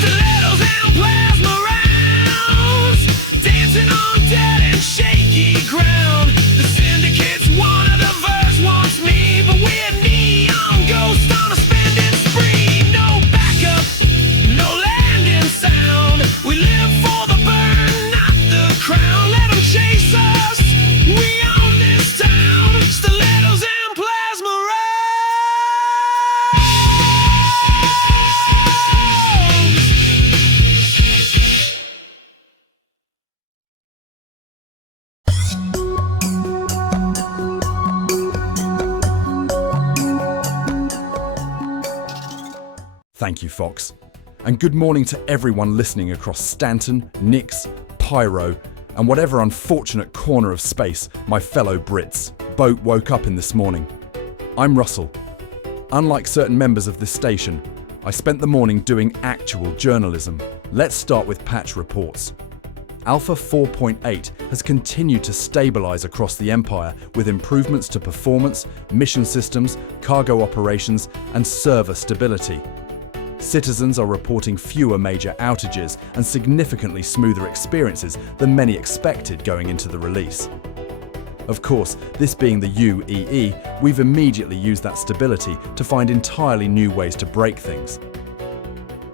Stilettos and plasma rounds, dancing on dead and shaky ground. The syndicate's one of the verse wants me, but we're neon ghosts on a spending spree. No backup, no landing sound. We live for the burn, not the crown. Let them chase us, we own this town. Stilettos and plasma rounds. Thank you, Fox. And good morning to everyone listening across Stanton, Nix, Pyro, and whatever unfortunate corner of space my fellow Brits boat woke up in this morning. I'm Russell. Unlike certain members of this station, I spent the morning doing actual journalism. Let's start with patch reports. Alpha 4.8 has continued to stabilize across the Empire with improvements to performance, mission systems, cargo operations, and server stability. Citizens are reporting fewer major outages and significantly smoother experiences than many expected going into the release. Of course, this being the UEE, we've immediately used that stability to find entirely new ways to break things.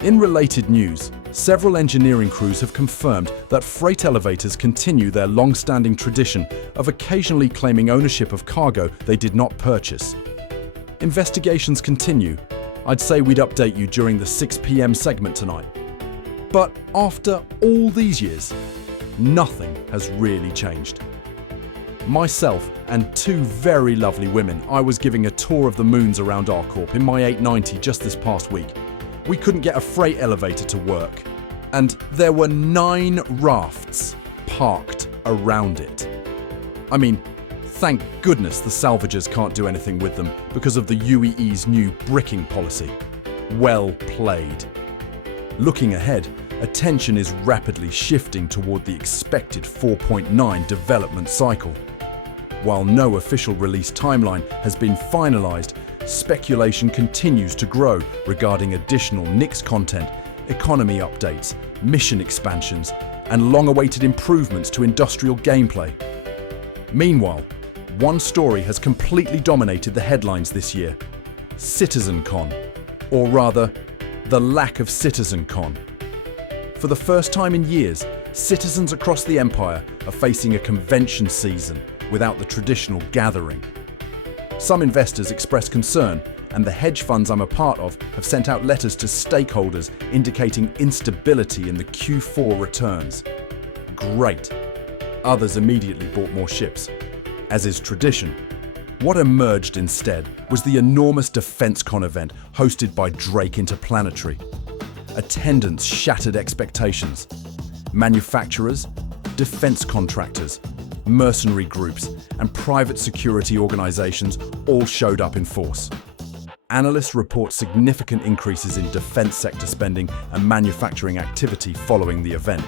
In related news, several engineering crews have confirmed that freight elevators continue their long-standing tradition of occasionally claiming ownership of cargo they did not purchase. Investigations continue. I'd say we'd update you during the 6 p.m. segment tonight. But after all these years, nothing has really changed. Myself and two very lovely women, I was giving a tour of the moons around our corp in my 890 just this past week. We couldn't get a freight elevator to work, and there were 9 rafts parked around it. I mean, thank goodness the salvagers can't do anything with them because of the UEE's new bricking policy. Well played. Looking ahead, attention is rapidly shifting toward the expected 4.9 development cycle. While no official release timeline has been finalized, speculation continues to grow regarding additional Nix content, economy updates, mission expansions, and long-awaited improvements to industrial gameplay. Meanwhile, one story has completely dominated the headlines this year: CitizenCon. Or rather, the lack of CitizenCon. For the first time in years, citizens across the empire are facing a convention season without the traditional gathering. Some investors express concern, and the hedge funds I'm a part of have sent out letters to stakeholders indicating instability in the Q4 returns. Great. Others immediately bought more ships. As is tradition, what emerged instead was the enormous DefenseCon event hosted by Drake Interplanetary. Attendance shattered expectations. Manufacturers, defense contractors, mercenary groups, and private security organizations all showed up in force. Analysts report significant increases in defense sector spending and manufacturing activity following the event.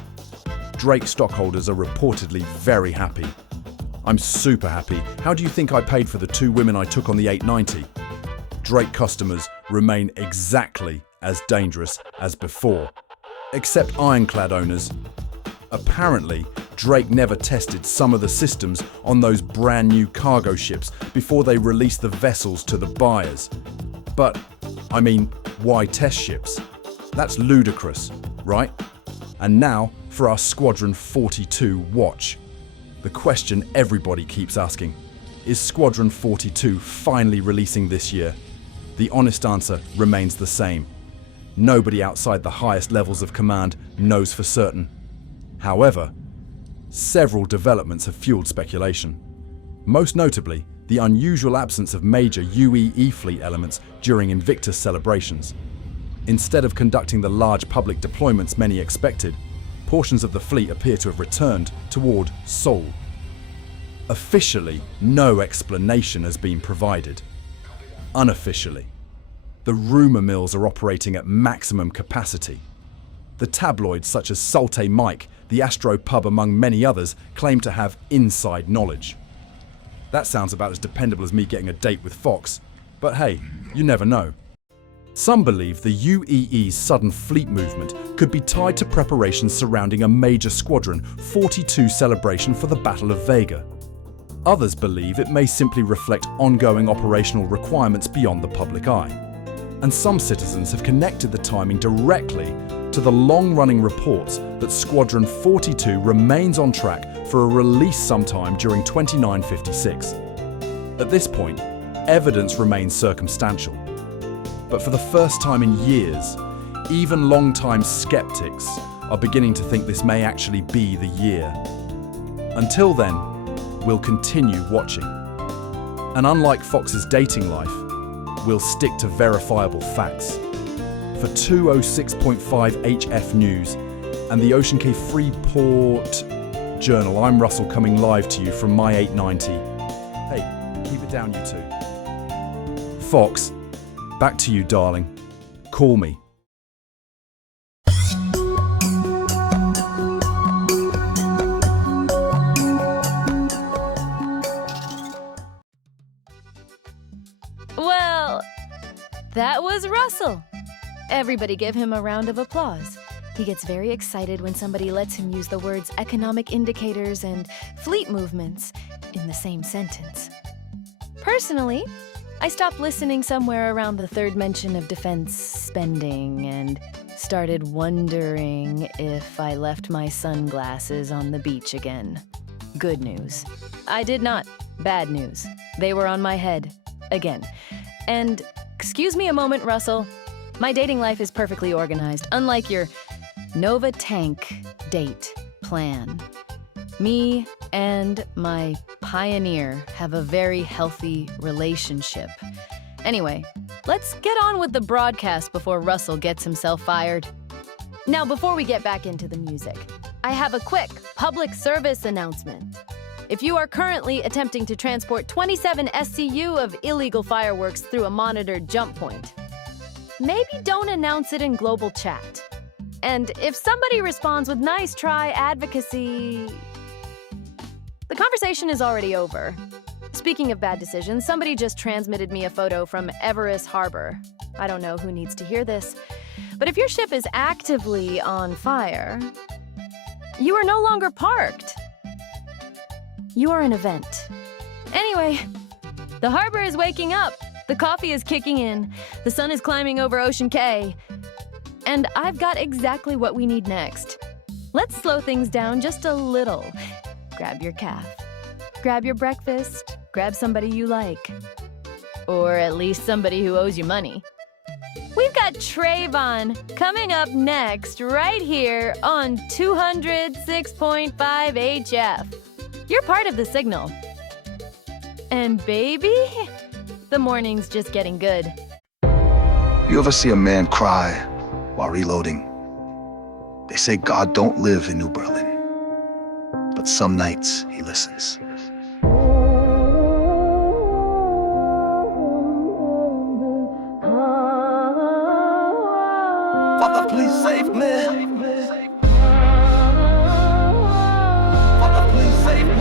Drake stockholders are reportedly very happy. I'm super happy. How do you think I paid for the 2 women I took on the 890? Drake customers remain exactly as dangerous as before, except ironclad owners. Apparently, Drake never tested some of the systems on those brand new cargo ships before they released the vessels to the buyers. But, I mean, why test ships? That's ludicrous, right? And now for our Squadron 42 watch. The question everybody keeps asking, is Squadron 42 finally releasing this year? The honest answer remains the same. Nobody outside the highest levels of command knows for certain. However, several developments have fueled speculation. Most notably, the unusual absence of major UEE fleet elements during Invictus celebrations. Instead of conducting the large public deployments many expected, portions of the fleet appear to have returned toward Seoul. Officially, no explanation has been provided. Unofficially, the rumor mills are operating at maximum capacity. The tabloids such as Salte Mike, the Astro Pub among many others, claim to have inside knowledge. That sounds about as dependable as me getting a date with Fox, but hey, you never know. Some believe the UEE's sudden fleet movement could be tied to preparations surrounding a major Squadron 42 celebration for the Battle of Vega. Others believe it may simply reflect ongoing operational requirements beyond the public eye. And some citizens have connected the timing directly to the long-running reports that Squadron 42 remains on track for a release sometime during 2956. At this point, evidence remains circumstantial. But for the first time in years, even long-time skeptics are beginning to think this may actually be the year. Until then, we'll continue watching. And unlike Fox's dating life, we'll stick to verifiable facts. For 206.5 HF News and the Cay Freeport Journal, I'm Russell coming live to you from my 890. Hey, keep it down, you two. Fox, back to you, darling. Call me. Well, that was Russell. Everybody give him a round of applause. He gets very excited when somebody lets him use the words economic indicators and fleet movements in the same sentence. Personally, I stopped listening somewhere around the third mention of defense spending and started wondering if I left my sunglasses on the beach again. Good news. I did not. Bad news. They were on my head. Again. And, excuse me a moment, Russell. My dating life is perfectly organized, unlike your Nova Tank date plan. Me and my pioneer have a very healthy relationship. Anyway, let's get on with the broadcast before Russell gets himself fired. Now, before we get back into the music, I have a quick public service announcement. If you are currently attempting to transport 27 SCU of illegal fireworks through a monitored jump point, maybe don't announce it in global chat. And if somebody responds with nice try advocacy, the conversation is already over. Speaking of bad decisions, somebody just transmitted me a photo from Everest Harbor. I don't know who needs to hear this, but if your ship is actively on fire, you are no longer parked. You are an event. Anyway, the harbor is waking up. The coffee is kicking in. The sun is climbing over Ocean Cay. And I've got exactly what we need next. Let's slow things down just a little. Grab your calf. Grab your breakfast. Grab somebody you like. Or at least somebody who owes you money. We've got Trayvon coming up next right here on 206.5 HF. You're part of the signal. And baby, the morning's just getting good. You ever see a man cry while reloading? They say God don't live in New Berlin, but some nights he listens. Father, please save me. Father, please save me.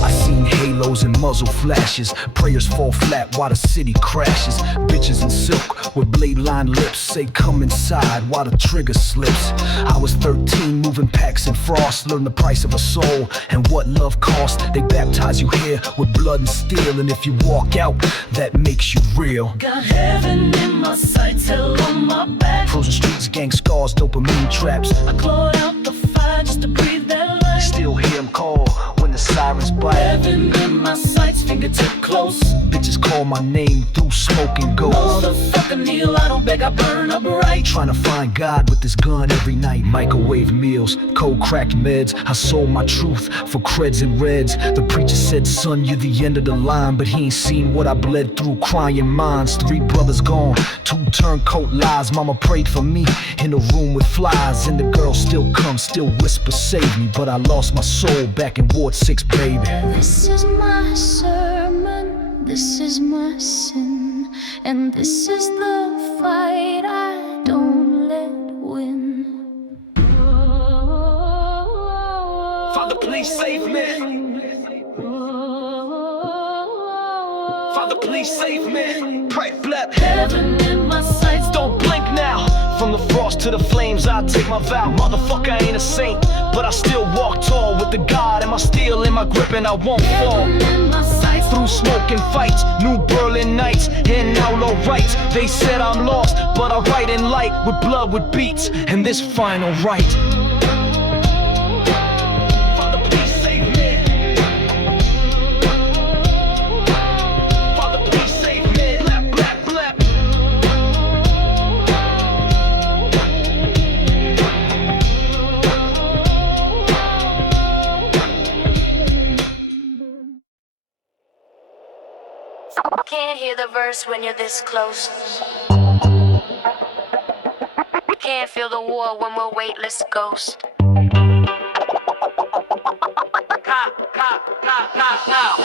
I seen halos and muzzle flashes. Prayers fall flat while the city crashes. Bitches in silk with blade-lined lips say come inside while the trigger slips. I was 13 moving packs and frost. Learned the price of a soul and what love costs. They baptize you here with blood and steel, and if you walk out, that makes you real. Got heaven in my sights, hell on my back. Frozen streets, gang scars, dopamine traps. I clawed out the fire just to breathe that life. Still hear them call when the sirens bite. Heaven in my sights, fingertip close. Bitches call my name through smoke and ghost. Motherfucker kneel, I don't beg, I burn up right. Trying to find God with this gun every night. Microwave meals, cold cracked meds. I sold my truth for creds and reds. The preacher said, son, you're the end of the line, but he ain't seen what I bled through, crying minds. 3 brothers gone, 2 turncoat lies. Mama prayed for me in a room with flies, and the girl still comes, still whispers save me, but I lost my soul back in Ward 6, baby. This is my sermon, this is my sin, and this is the fight I don't let win. Father, please save me. Father, please save me. Pray, blep. Heaven in my sights, don't blink now. From the frost to the flames, I take my vow. Motherfucker, I ain't a saint, but I still walk tall with the God in my steel, in my grip, and I won't fall. Through smoke and fights, New Berlin nights, and outlaw rights. They said I'm lost, but I write in light with blood, with beats, and this final right. Father, please save me. Father, please save me. Blap, blap, blap. Can't hear the verse when you're this close. Can't feel the war when we're weightless ghost. Cop, cop, cop, cop, cop.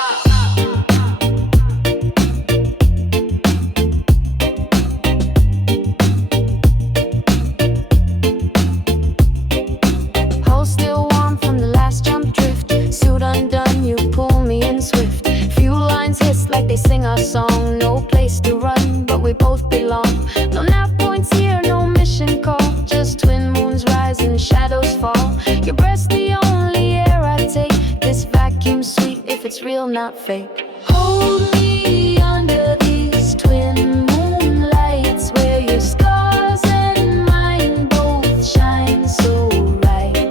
Hole still warm from the last jump drift. Suit undone, you pull me in swift. Few lines hiss like they sing our song. No place to run, but we both belong. No nav points here, no mission call. Just twin moons rise and shadows fall. Your breath's the only air I take. This vacuum's sweet if it's real, not fake. Hold me under these twin moonlights, where your scars and mine both shine so bright.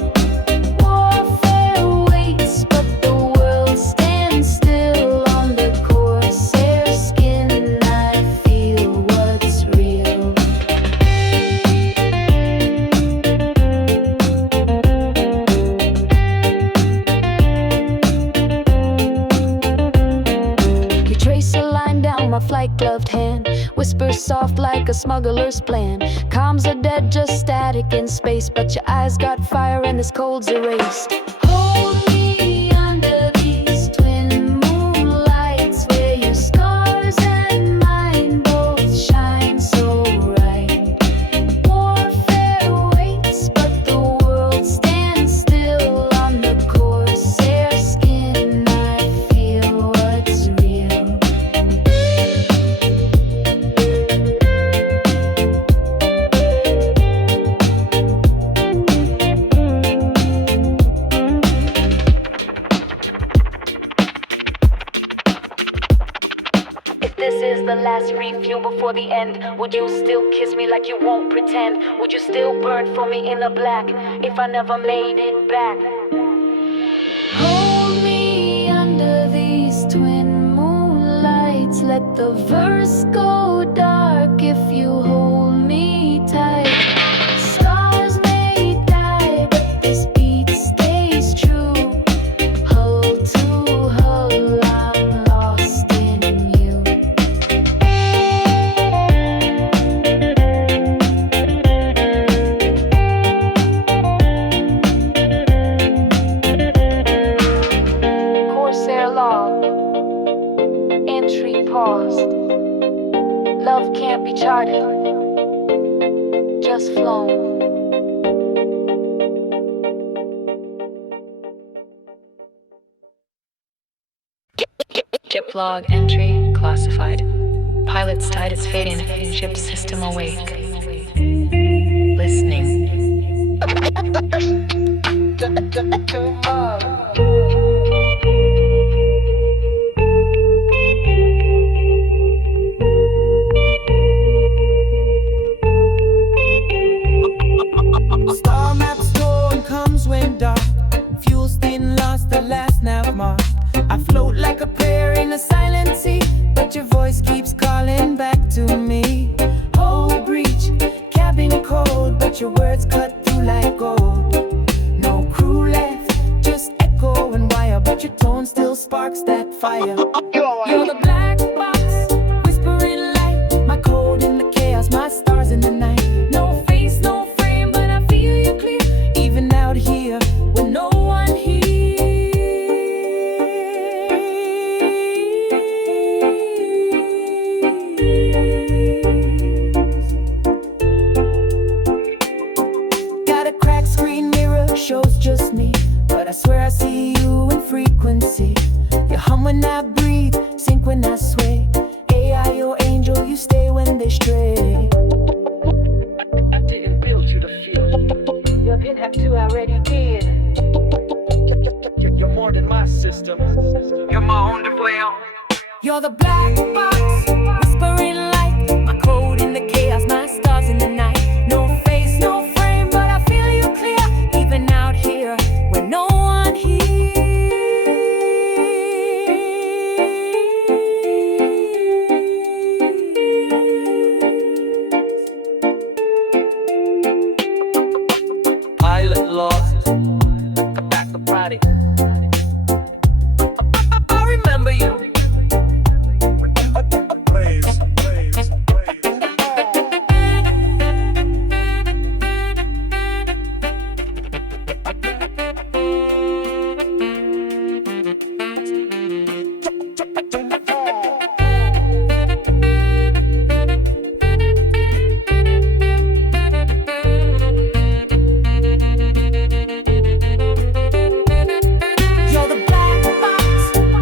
Warfare waits, but the world stands still on the corsair skin. I feel what's real. You trace a line down my flight-gloved hand, whisper soft like a smuggler's plan. Comms are dead, just static in space, but your eyes got fire and this cold's erased. Hold me under these twin moonlights, where your scars and mine both shine so bright. Warfare waits, but the world stands still on the corsair skin. I feel what's real. the last refuel before the end? Would you still kiss me like you won't pretend? Would you still burn for me in the black if I never made it back? Hold me under these twin moonlights. Let the verse go dark if you hold me tight. Stars may die, but this beat stays true. Hull to hull, I'm lost in you. Corsair log, entry paused. Love can't be charted, just flown. Ship log entry classified. Pilot's tide is fading. Ship system awake. Listening. Star map storm comes when dark. Fuel's thin, lost the last nav mark. I float like a prayer in a silent sea, but your voice keeps calling back to me. Whole breach, cabin cold, but your words cut through like gold. No crew left, just echo and wire, but your tone still sparks that fire. You're the black box, whispering light, my code in the chaos, my stars in the night. No face, no frame, but I feel you clear, even out here with no one here. Got a cracked screen mirror, shows just me, but I swear I see you in frequency. You hum when I breathe, sync when I sway. AI or angel, you stay when they stray. I didn't build you to feel. You didn't have to, I already did. You're more than my system. You're my own dwell. You're the black box, whispering light, my code in the chaos, my stars in the night. No face, no frame, but I feel you clear, even out here when no one Pilot lost, back to Friday. I remember you. You're the black box,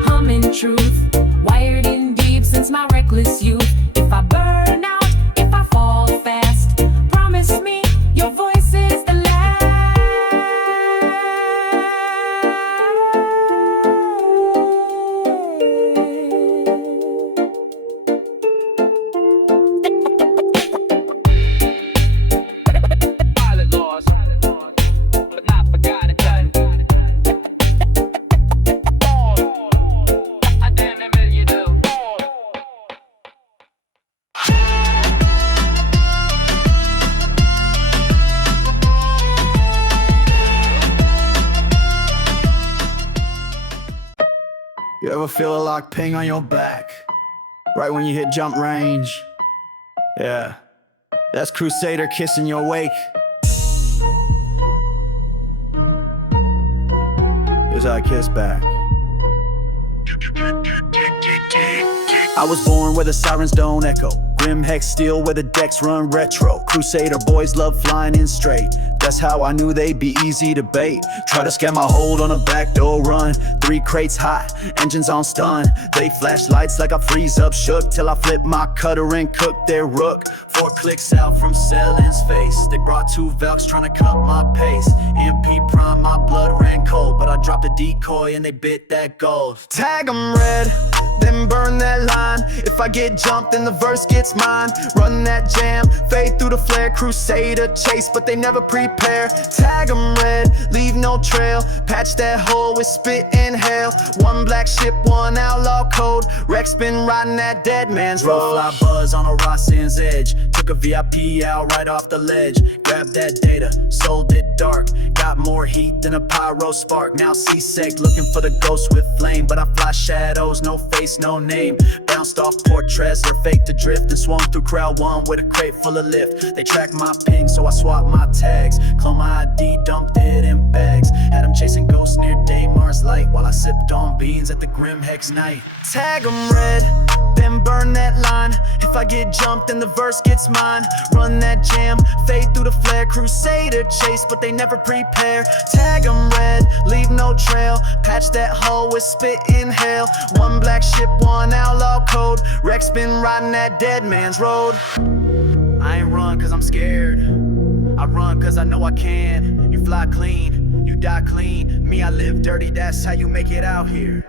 humming truth, wired in deep since my reckless youth. If I burn out, if I fall fast, promise me your voice is the Pilot lost, but not forgotten. I didn't admit you do. You ever feel a lock ping on your back? Right when you hit jump range? Yeah, that's Crusader kissing your wake. Here's how I kiss back. I was born where the sirens don't echo. Grim hex steel where the decks run retro. Crusader boys love flying in straight. That's how I knew they'd be easy to bait. Try to scam my hold on a backdoor run. 3 crates hot, engines on stun. They flash lights like I freeze up shook till I flip my cutter and cook their rook. 4 clicks out from Sellin's face. They brought 2 Velks trying to cut my pace. MP prime, my blood ran cold, but I dropped a decoy and they bit that gold. Tag 'em red, then burn that line. If I get jumped, then the verse gets mine. Run that jam, fade through the flare. Crusader chase, but they never prepare. Tag them red, leave no trail. Patch that hole with spit and hail. One black ship, one outlaw code. Rex been riding that dead man's road. Fly buzz on a Rossand's edge. Took a VIP out right off the ledge. Grabbed that data, sold it dark. Got more heat than a pyro spark. Now C-Sec looking for the ghost with flame. But I fly shadows, no face, no name. Bounced off portraits, they're fake to drift. And swung through crowd one with a crate full of lift. They track my ping, so I swap my tags. Clone my ID, dumped it in bags. Had them chasing ghosts near Damar's light, while I sipped on beans at the Grim Hex night. Tag them red, then burn that line. If I get jumped, then the verse gets mine. Run that jam, fade through the flare. Crusader chase, but they never prepare. Tag them red, leave no trail. Patch that hole with spit and hail. One black ship, one outlaw code. Rex been riding that dead man's road. I ain't run cause I'm scared. I run cause I know I can. You fly clean, you die clean. Me, I live dirty, that's how you make it out here.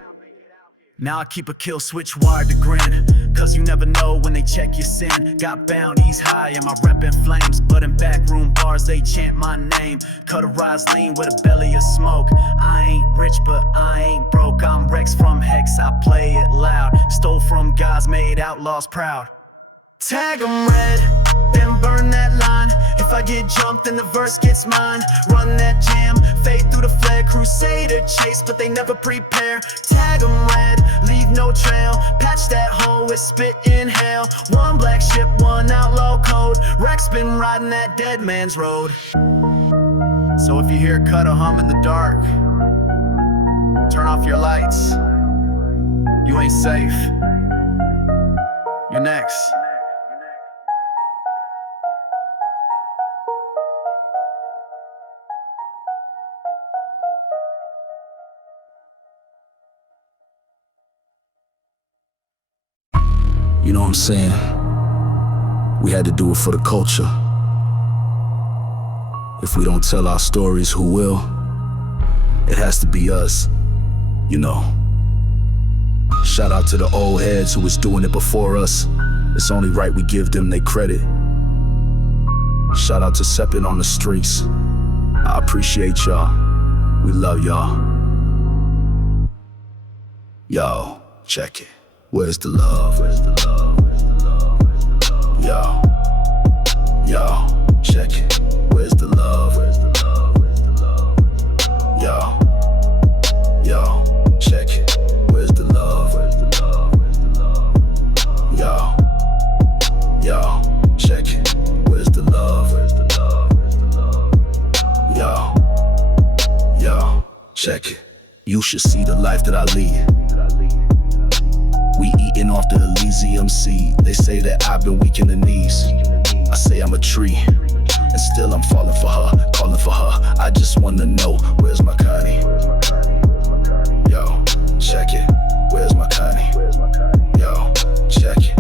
Now I keep a kill switch wired to grin, cause you never know when they check your sin. Got bounties high and my rep in flames, but in backroom bars they chant my name. Cut a rise lean with a belly of smoke. I ain't rich but I ain't broke. I'm Rex from Hex, I play it loud. Stole from gods, made outlaws proud. Tag them red, then burn that line. If I get jumped, then the verse gets mine. Run that jam, fade through the flare. Crusader chase, but they never prepare. Tag them red, leave no trail. Patch that hole with spit and hail. One black ship, one outlaw code. Rex been riding that dead man's road. So if you hear a cut or hum in the dark, turn off your lights. You ain't safe. You're next. You know what I'm saying? We had to do it for the culture. If we don't tell our stories, who will? It has to be us, you know. Shout out to the old heads who was doing it before us. It's only right we give them their credit. Shout out to Seppin on the streets. I appreciate y'all. We love y'all. Yo, check it. Where's the love? Where's the love? Where's the love? Where's the love? Yo, check it. Where's the love? Where's the love? Where's the love? Yo, check it. Where's the love? Where's the love? Where's the love? Yo, check it. Where's the love? Where's the love? Where's the love? Yo, check it. You should see the life that I lead. We eating off the Elysium seed. They say that I've been weak in the knees. I say I'm a tree, and still I'm falling for her, calling for her. I just wanna know, where's my Connie? Yo, check it, where's my Connie? Yo, check it,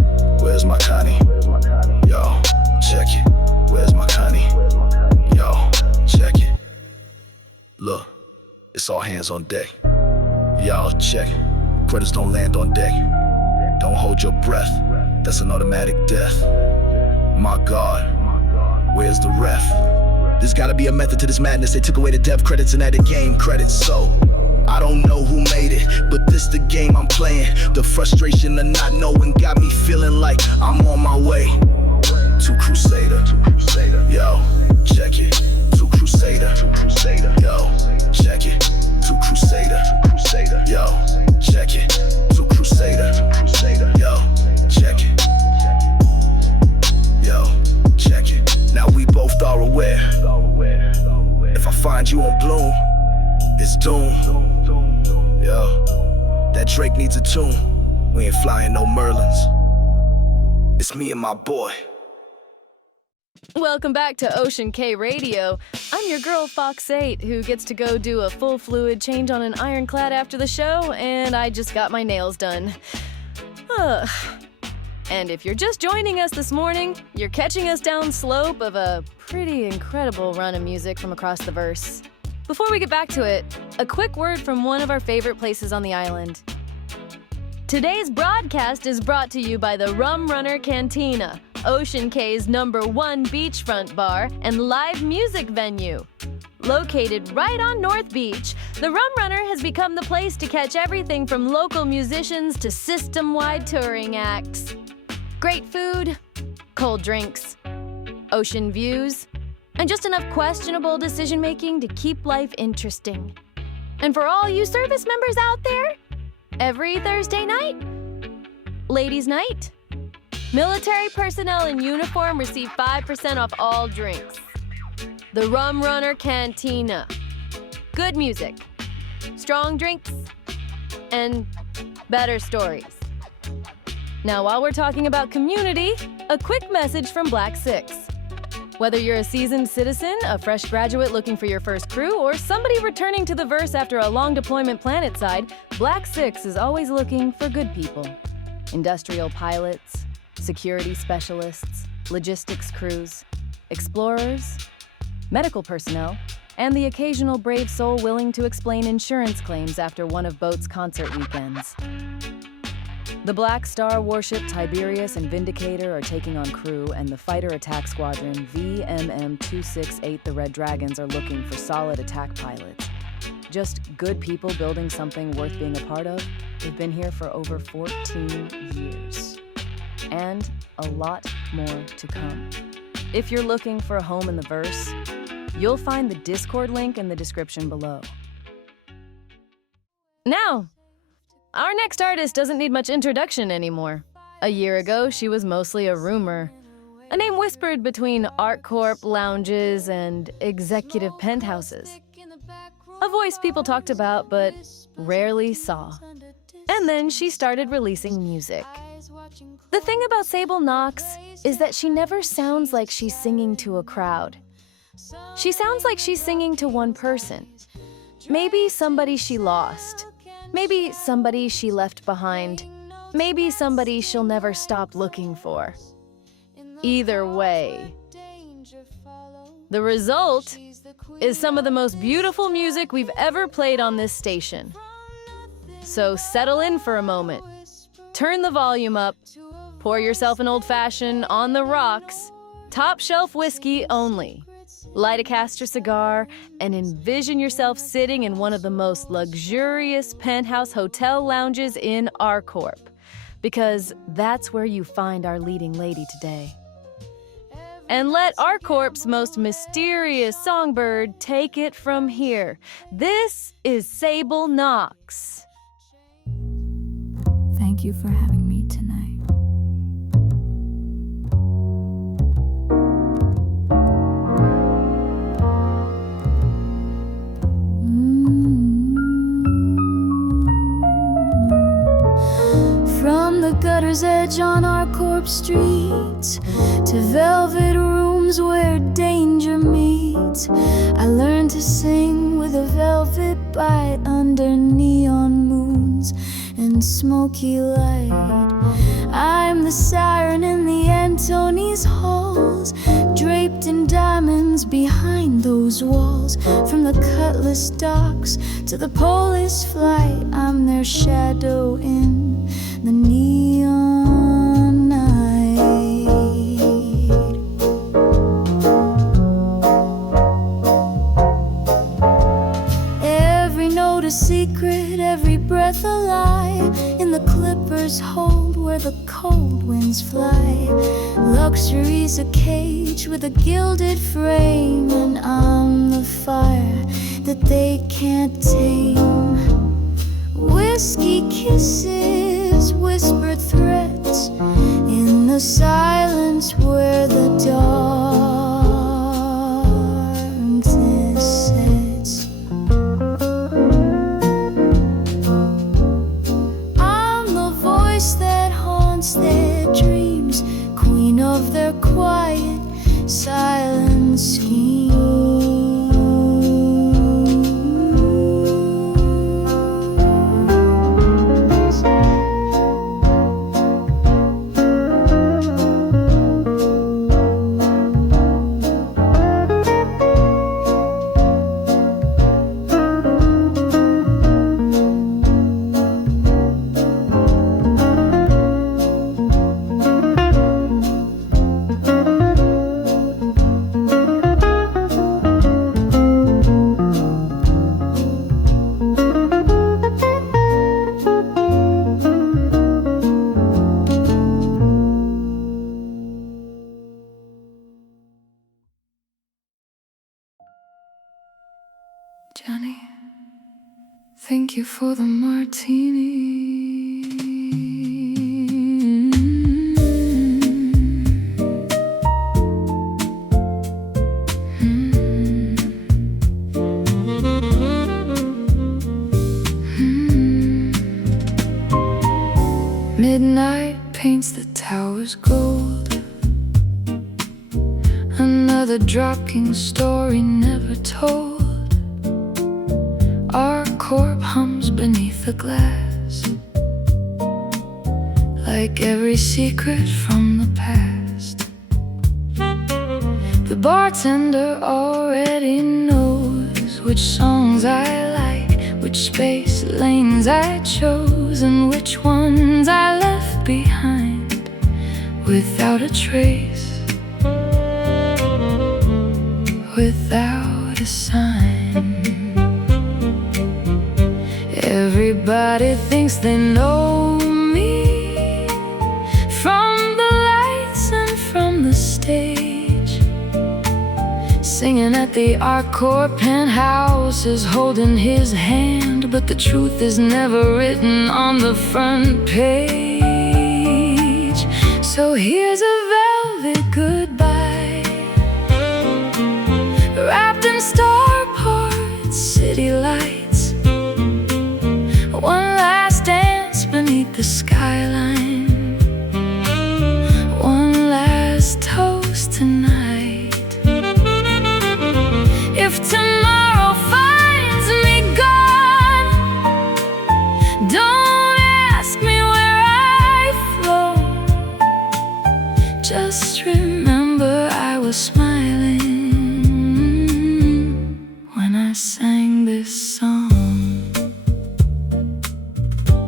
where's my Connie? Yo, check it, where's my Connie? Yo, check it. Look, it's all hands on deck. Y'all check it. Credits don't land on deck. Don't hold your breath, that's an automatic death. My God, where's the ref? There's gotta be a method to this madness. They took away the dev credits and added game credits. So, I don't know who made it, but this the game I'm playing. The frustration of not knowing got me feeling like I'm on my way to Crusader. Yo, check it, to Crusader. Yo, check it, to Crusader. Yo, check it, to Crusader. Yo, check it. Yo, check it. Now we both are aware. If I find you on Bloom, it's doom. Yo, that Drake needs a tune. We ain't flying no Merlins. It's me and my boy. Welcome back to Ocean Cay Radio. I'm your girl FOXXEIGHT, who gets to go do a full fluid change on an ironclad after the show, and I just got my nails done. And if you're just joining us this morning, you're catching us down slope of a pretty incredible run of music from across the verse. Before we get back to it, a quick word from one of our favorite places on the island. Today's broadcast is brought to you by the Rum Runner Cantina, Ocean Cay's #1 beachfront bar and live music venue. Located right on North Beach, the Rum Runner has become the place to catch everything from local musicians to system-wide touring acts. Great food, cold drinks, ocean views, and just enough questionable decision-making to keep life interesting. And for all you service members out there, every Thursday night, Ladies' Night, military personnel in uniform receive 5% off all drinks. The Rum Runner Cantina. Good music, strong drinks, and better stories. Now, while we're talking about community, a quick message from Black Six. Whether you're a seasoned citizen, a fresh graduate looking for your first crew, or somebody returning to the verse after a long deployment planetside, Black Six is always looking for good people. Industrial pilots, security specialists, logistics crews, explorers, medical personnel, and the occasional brave soul willing to explain insurance claims after one of Boat's concert weekends. The Black Star warship Tiberius and Vindicator are taking on crew, and the fighter attack squadron VMM-268 the Red Dragons are looking for solid attack pilots. Just good people building something worth being a part of. They've been here for over 14 years. And a lot more to come. If you're looking for a home in the verse, you'll find the Discord link in the description below. Now, our next artist doesn't need much introduction anymore. A year ago, she was mostly a rumor. A name whispered between art corp lounges and executive penthouses. A voice people talked about but rarely saw. And then she started releasing music. The thing about Sable Knox is that she never sounds like she's singing to a crowd. She sounds like she's singing to one person. Maybe somebody she lost. Maybe somebody she left behind. Maybe somebody she'll never stop looking for. Either way, the result is some of the most beautiful music we've ever played on this station. So settle in for a moment. Turn the volume up. Pour yourself an old-fashioned on the rocks, top shelf whiskey only. Light a Castra cigar and envision yourself sitting in one of the most luxurious penthouse hotel lounges in R-Corp, because that's where you find our leading lady today. And let R-Corp's most mysterious songbird take it from here. This is Sable Knox. Thank you for having me tonight. From the gutter's edge on our corp streets to velvet rooms where danger meets, I learned to sing with a velvet bite under neon moons and smoky light. I'm the siren in the Antony's halls, draped in diamonds behind those walls. From the Cutlass docks to the Polish flight, I'm their shadow in the neon night. Every note a secret, every breath a lie, in the clipper's hold where the cold winds fly. Luxury's a cage with a gilded frame, and I'm the fire that they can't tame. Whiskey kisses, whispered threats, in the silence where the darkness sets. I'm the voice that haunts their dreams, queen of their quiet, silent schemes. Thank you for the martini. Midnight paints the towers gold. Another Drop King story never told. Our corpse hums beneath the glass, like every secret from the past. The bartender already knows which songs I like, which space lanes I chose, and which ones I left behind without a trace, without a sign. Everybody thinks they know me, from the lights and from the stage. Singing at the Arcor penthouse is holding his hand, but the truth is never written on the front page. So here's a velvet goodbye, wrapped in starport city lights. One last dance beneath the skyline, one last toast tonight. If tomorrow finds me gone, don't ask me where I've flown. Just remember I was smiling when I sang this song.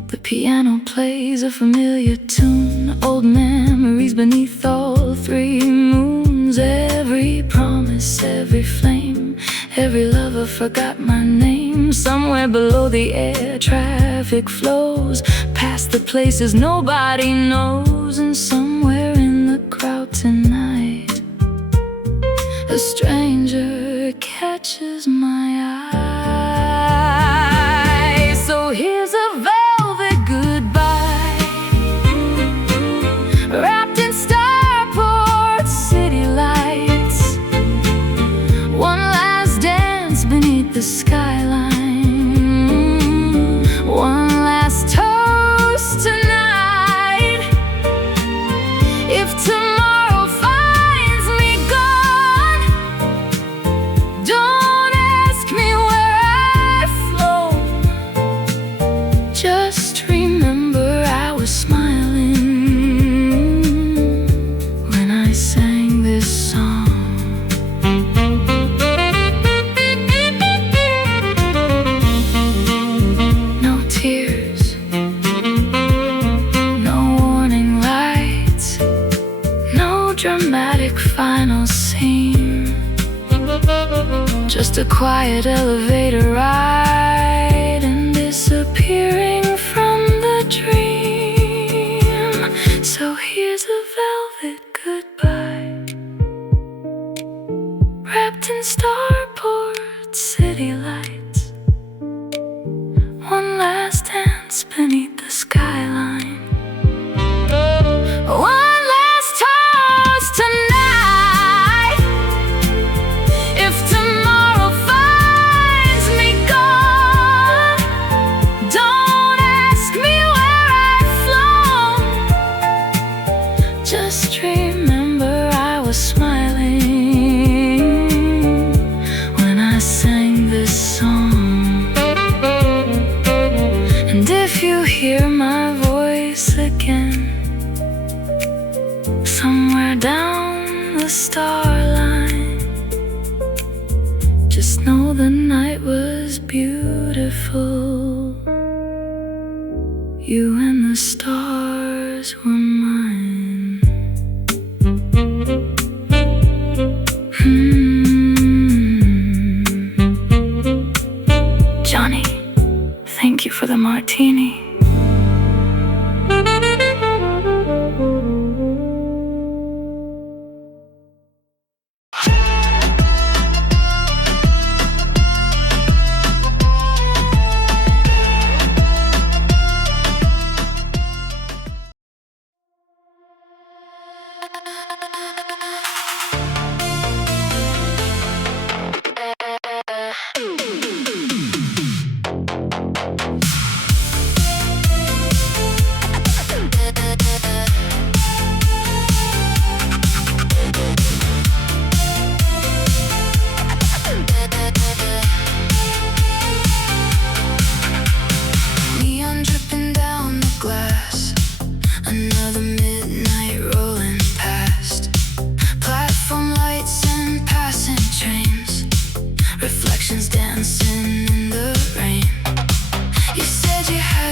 The piano plays a familiar tune, old memories beneath all three moons. Every promise, every flame, every lover forgot my name. Somewhere below the air traffic flows, past the places nobody knows. And somewhere in the crowd tonight, a stranger catches my eye. So here's a velvet goodbye, wrapped in starport city lights. One last dance beneath the skyline, one last toast tonight. If tomorrow finds me gone, don't ask me where I've flown. Just remember I was smiling when I sang this song. No tears, no warning lights, no dramatic final scene. Just a quiet elevator ride and disappearing from the dream. So here's a velvet goodbye, wrapped in starport city lights. One last dance beneath the skyline, one last toast tonight. If tomorrow finds me gone, don't ask me where I've flown. Just remember I was smiling when I sang this song. And if you hear my voice again, somewhere down the star line, just know the night was beautiful. You and the stars were mine. Johnny, thank you for the martini.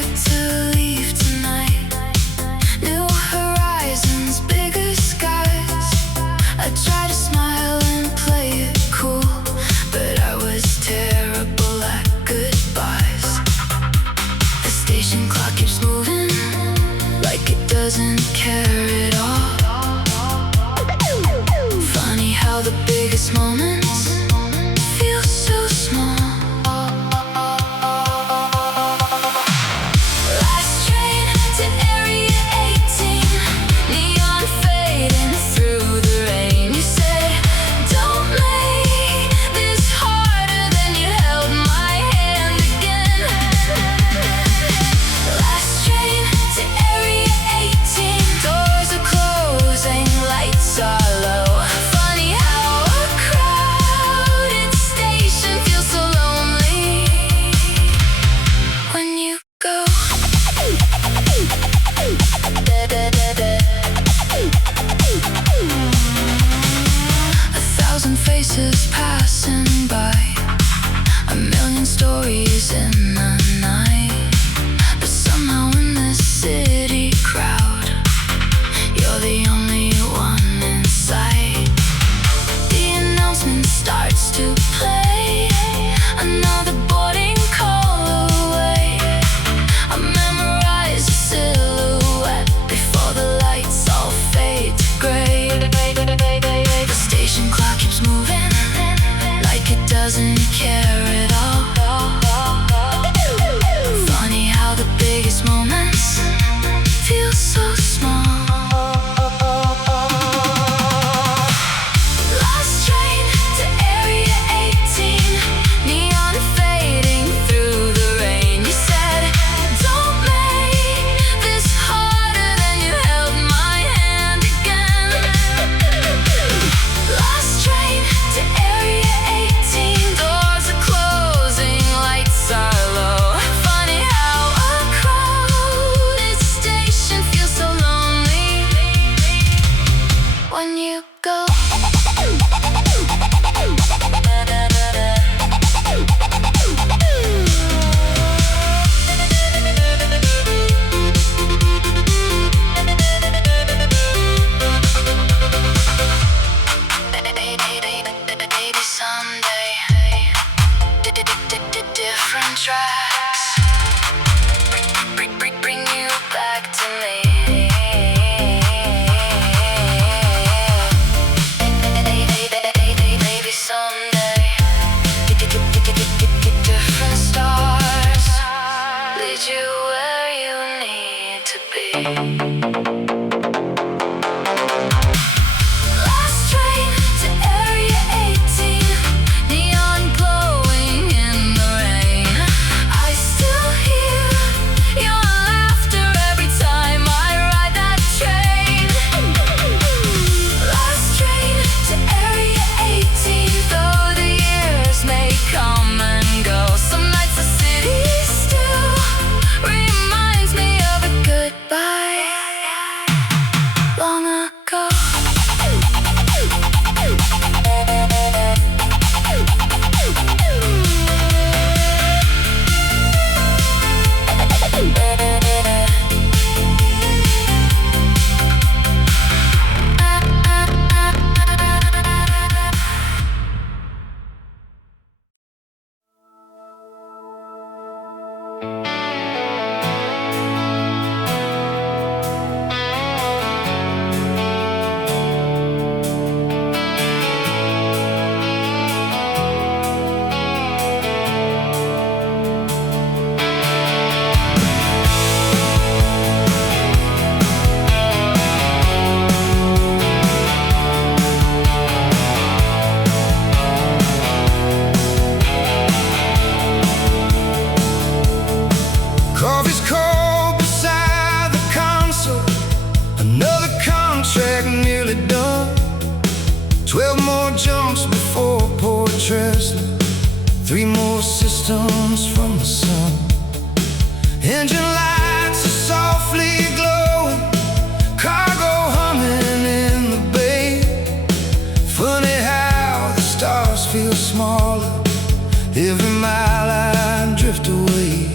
like to leave tonight. New horizons, bigger skies. I try to smile and play it cool, but I was terrible at goodbyes. The station clock keeps moving like it doesn't care at all. Funny how the biggest moments feel so small. Last train to Area 18, neon fading through the rain. You said, don't make this harder than you held my hand again. Last train to Area 18, doors are closing, lights are low. Funny how a crowded station feels so lonely when you go. 1,000 faces passing by, a million stories in the night. But somehow in this city crowd, you're the only one in sight. The announcement starts to play, another boarding call away. I memorize the silhouette before the lights all fade to gray. The station clock keeps moving like it doesn't care at all. Funny how the biggest moments feel so small. Last train to Area 18, neon fading through the rain. You said, don't make this harder than you held my hand again. Last train to Area 18, doors are closing, lights are low. Funny how a crowded station feels so lonely when you go. Maybe someday, different tracks bring you back to me. Maybe someday, different stars lead you where you need to be. Last train to Area 18, neon glowing in the rain. I still hear your laughter every time I ride that train. Last train to Area 18, though the years may come and go, some nights the city still reminds me of a goodbye long ago. Coffee's cold beside the console. Another contract nearly done. 12 more jumps before Port Trestle. 3 more systems from the sun. Engine lights are softly glowing. Cargo humming in the bay. Funny how the stars feel smaller every mile I drift away.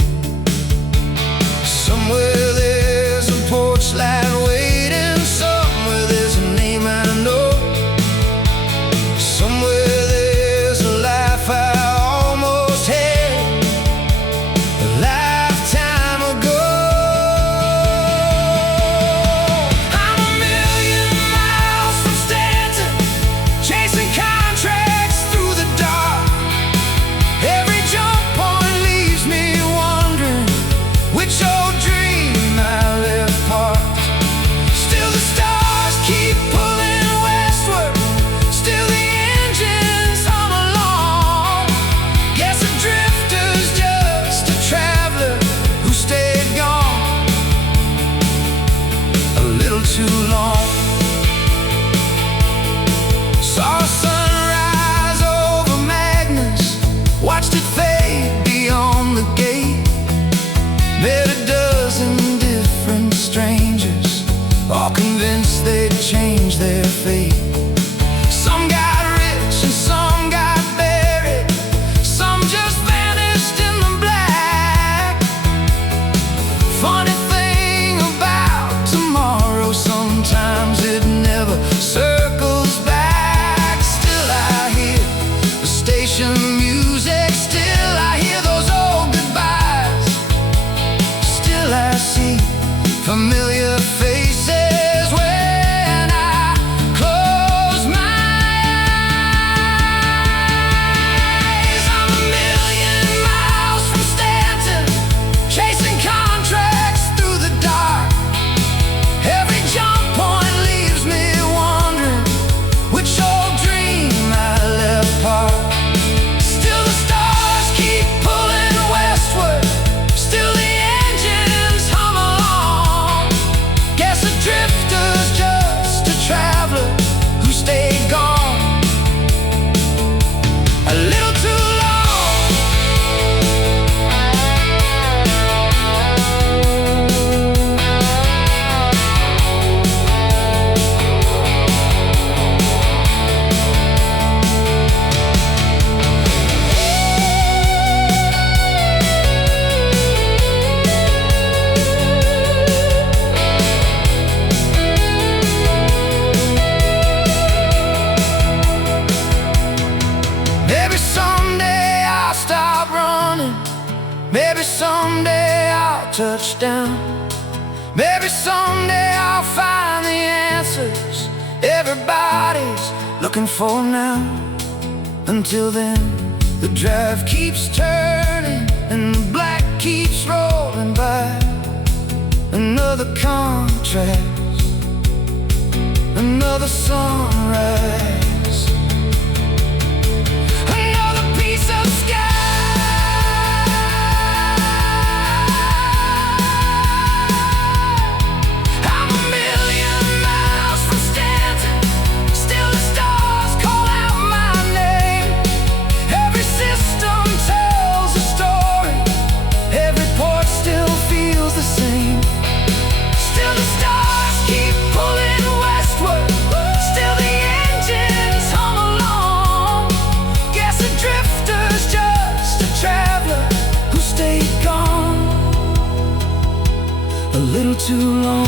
change their fate. Some got rich and some got buried, some just vanished in the black. Funny thing about tomorrow, sometimes it never circles back. Still I hear the station music, still I hear those old goodbyes. Still I see familiar faces when I close my eyes. I'm a million miles from Stanton, chasing contracts through the dark. Every jump point leaves me wondering which old dream I left apart. Still the stars keep pulling westward, still the engines hum along. Guess a drifter's just a traveler who stayed gone a little too long. Maybe someday I'll stop running, maybe someday I'll touch down, maybe someday I'll find the answers everybody's looking for now. Until then, the drive keeps turning and the black keeps rolling by. Another contrast, another sunrise, another piece of sky. I'm a million miles from Stanton, still the stars call out my name. Every system tells a story, every port still feels the same. Still the stars keep pulling westward, still the engines hum along. Guess a drifter's just a traveler who stayed gone a little too long.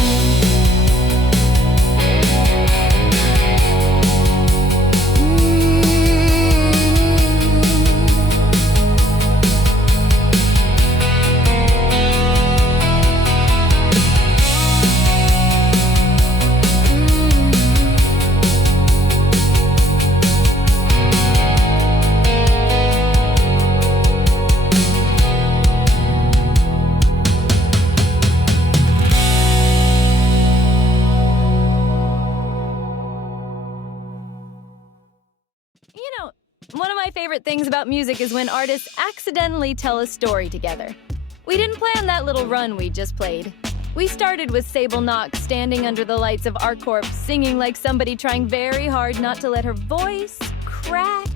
You know, one of my favorite things about music is when artists accidentally tell a story together. We didn't plan that little run we just played. We started with Sable Knox standing under the lights of ArtCorp, singing like somebody trying very hard not to let her voice crack.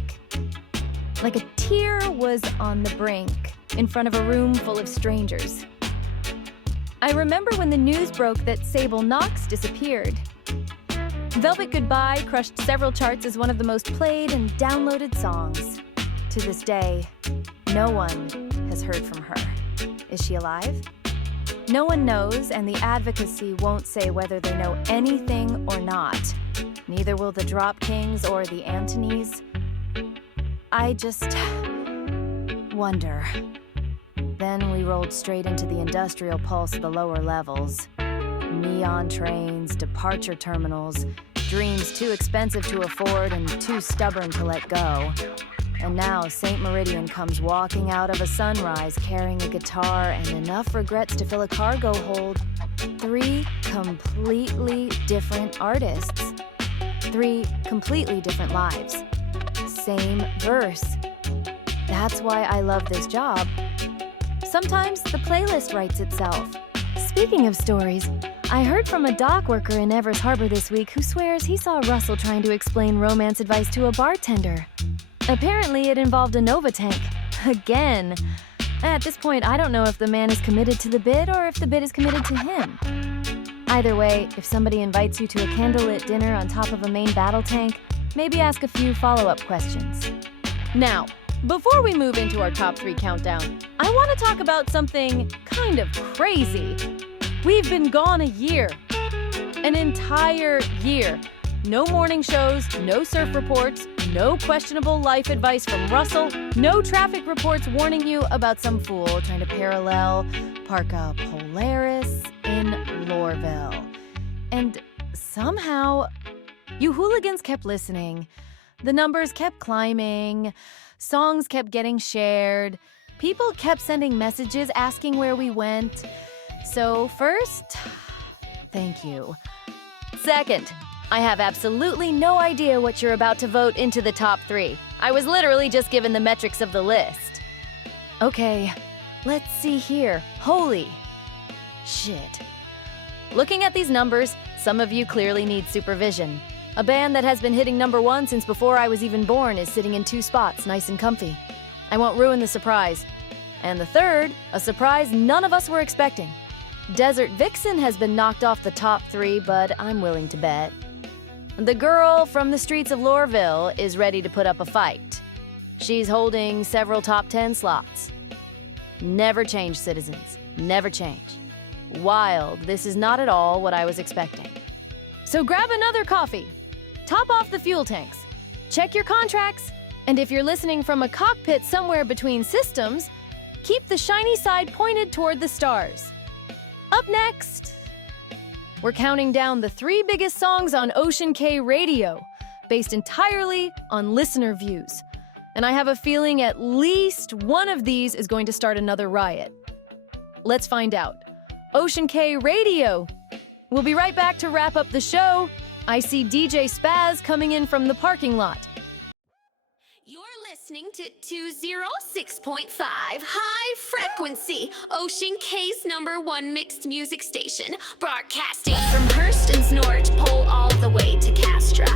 Like a tear was on the brink, in front of a room full of strangers. I remember when the news broke that Sable Knox disappeared. Velvet Goodbye crushed several charts as one of the most played and downloaded songs. To this day, no one has heard from her. Is she alive? No one knows, and the advocacy won't say whether they know anything or not. Neither will the Drop Kings or the Antonys. I just wonder. Then we rolled straight into the industrial pulse of the lower levels. Neon trains, departure terminals, dreams too expensive to afford and too stubborn to let go. And now St. Meridian comes walking out of a sunrise carrying a guitar and enough regrets to fill a cargo hold. 3 completely different artists. 3 completely different lives. Same verse. That's why I love this job. Sometimes the playlist writes itself. Speaking of stories, I heard from a dock worker in Evers Harbor this week who swears he saw Russell trying to explain romance advice to a bartender. Apparently it involved a Nova tank. Again. At this point, I don't know if the man is committed to the bid or if the bid is committed to him. Either way, if somebody invites you to a candlelit dinner on top of a main battle tank, maybe ask a few follow-up questions. Now, before we move into our top 3 countdown, I want to talk about something kind of crazy. We've been gone a year. An entire year. No morning shows, no surf reports, no questionable life advice from Russell, no traffic reports warning you about some fool trying to park a Polaris in Lorville. And somehow, you hooligans kept listening. The numbers kept climbing, songs kept getting shared, people kept sending messages asking where we went. So first, thank you. Second, I have absolutely no idea what you're about to vote into the top 3. I was literally just given the metrics of the list. Okay, let's see here. Holy shit. Looking at these numbers, some of you clearly need supervision. A band that has been hitting #1 since before I was even born is sitting in 2 spots, nice and comfy. I won't ruin the surprise. And the third, a surprise none of us were expecting. Desert Vixen has been knocked off the top 3, but I'm willing to bet. The girl from the streets of Lorville is ready to put up a fight. She's holding several top 10 slots. Never change, citizens. Never change. Wild, this is not at all what I was expecting. So grab another coffee. Top off the fuel tanks. Check your contracts. And if you're listening from a cockpit somewhere between systems, keep the shiny side pointed toward the stars. Up next, we're counting down the 3 biggest songs on Ocean Cay Radio, based entirely on listener views. And I have a feeling at least one of these is going to start another riot. Let's find out. Ocean Cay Radio. We'll be right back to wrap up the show. I see DJ Spaz coming in from the parking lot. Listening to 206.5 High Frequency, Ocean Cay's #1 mixed music station, broadcasting from Hurston's North Pole all the way to Castra.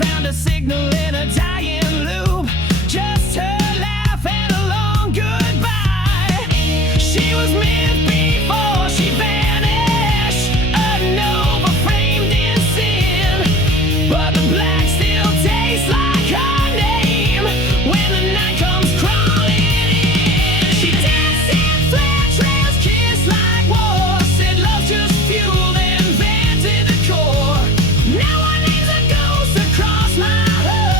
Found a signal in a dying loop. Just her laugh and a long goodbye. She was meant before she vanished, a nova framed in sin. But the black still tastes like her name when the night comes crawling in. She danced in flat trails, kissed like war, said love's just fuel and van to the core. Now I need a ghost across my hood.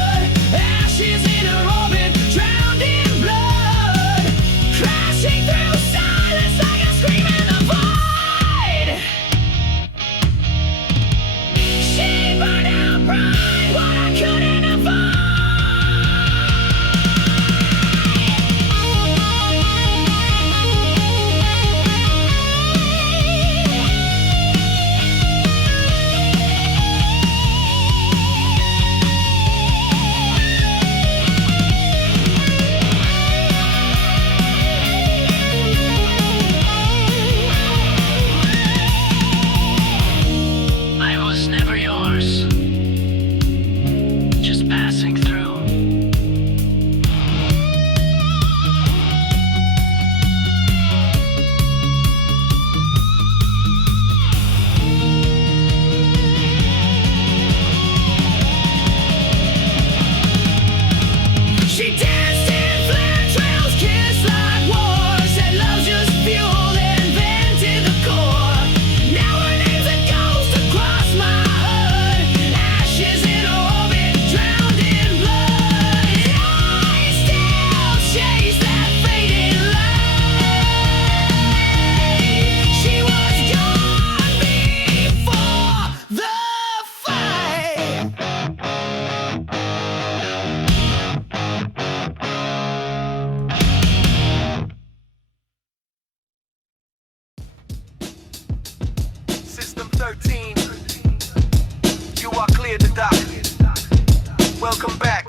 welcome back.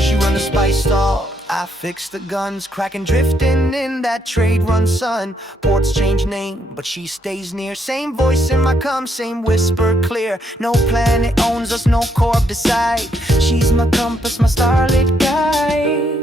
She run the spice stall, I fix the guns, cracking, drifting in that trade run sun. Ports change name, but she stays near. Same voice in my cum, same whisper clear. No planet owns us, no corp decide. She's my compass, my starlit guide.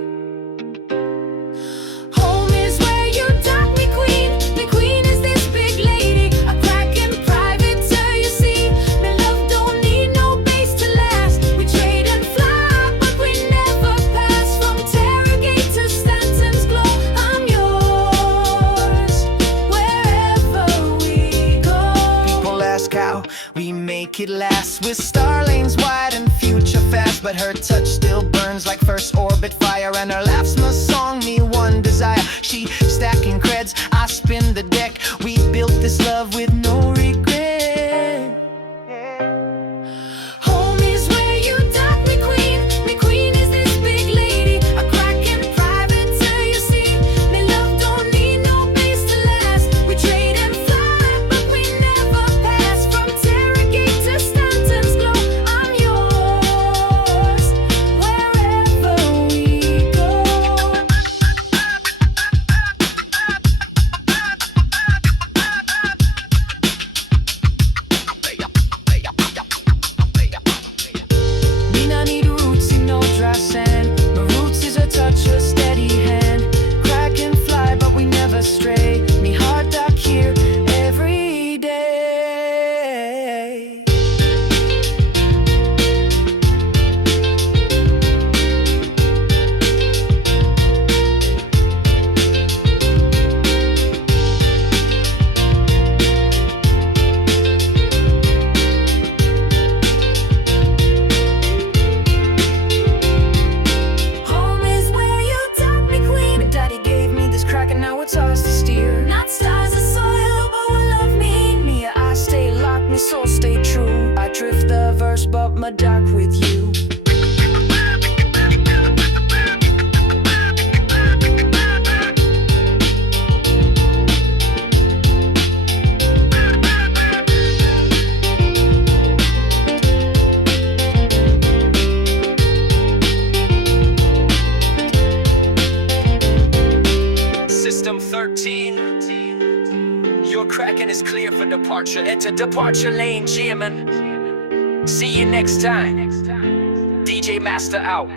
Home is where you dock me, queen. Me queen is this big lady. A crackin' private till you see. Me love don't need no base to last. We trade and fly, but we never pass. From Terragate to Stanton's glow, I'm yours wherever we go. People ask how we make it last. With star lanes wide and future fast, but her touch still burns like first orbit fire. And her laugh's my song, me one desire. She stacking creds, I spin the deck. We built this love with no regret. Home is where you dock me, queen. Me queen is this big lady. A crackin' private till you see. Me love don't need no base to last. We trade and fly, but we never pass. From Terragate to Stanton's glow, I'm yours wherever we go. Me not need roots in no dry sand. My roots is a touch, a steady hand. Crack and fly, but we never stray. Me heart dock here every day. Home is where you dock me, queen. My daddy gave me this crack and now it's ours to steer. Not stars or soil, but will love me. Me, I stay locked, my soul stay true. I drift the verse, but my dock with you. System 13. Your Kraken is clear for departure. Enter departure lane, jamming. See you next time. DJ Master out.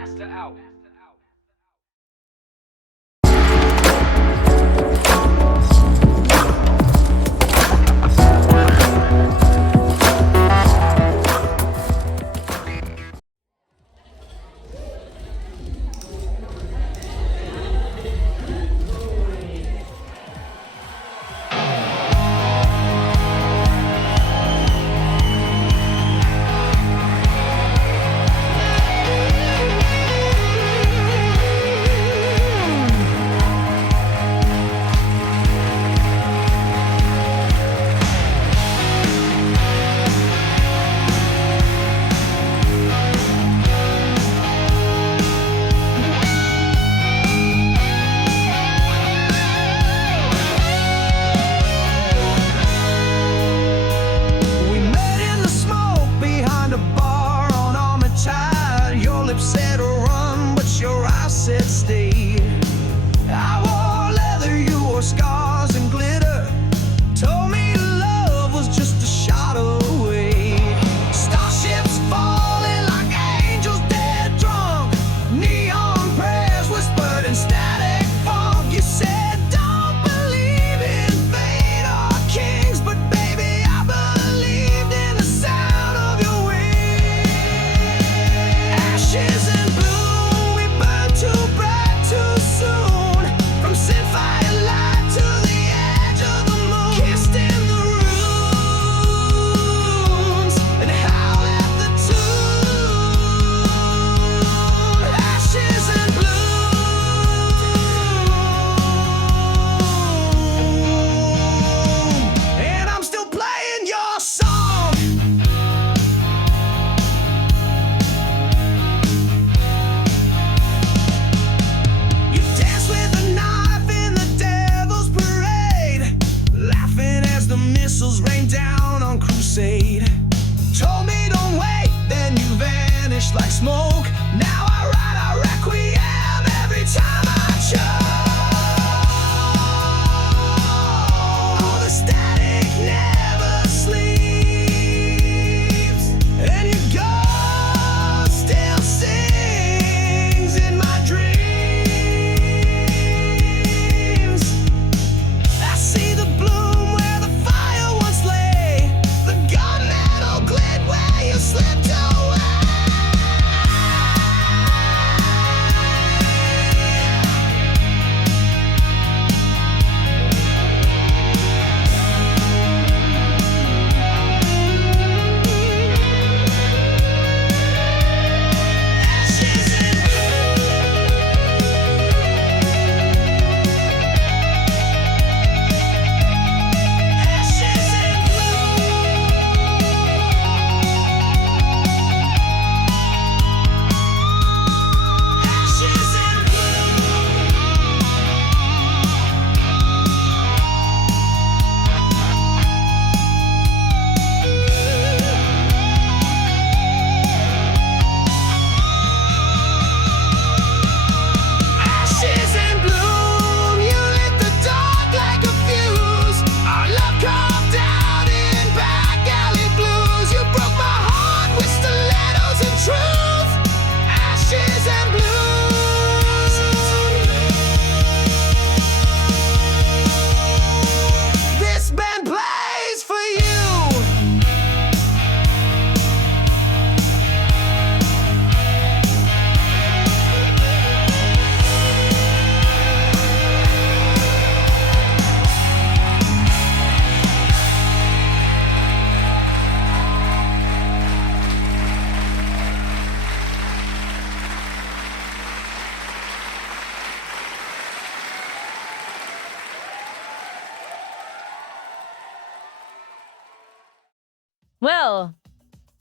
Well,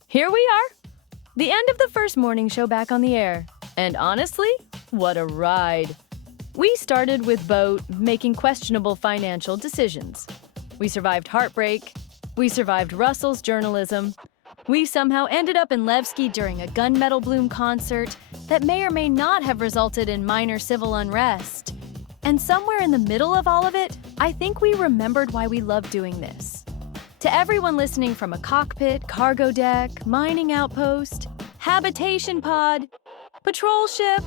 here we are. The end of the first morning show back on the air. And honestly, what a ride. We started with Boat making questionable financial decisions. We survived heartbreak. We survived Russell's journalism. We somehow ended up in Levski during a Gunmetal Bloom concert that may or may not have resulted in minor civil unrest. And somewhere in the middle of all of it, I think we remembered why we loved doing this. To everyone listening from a cockpit, cargo deck, mining outpost, habitation pod, patrol ship,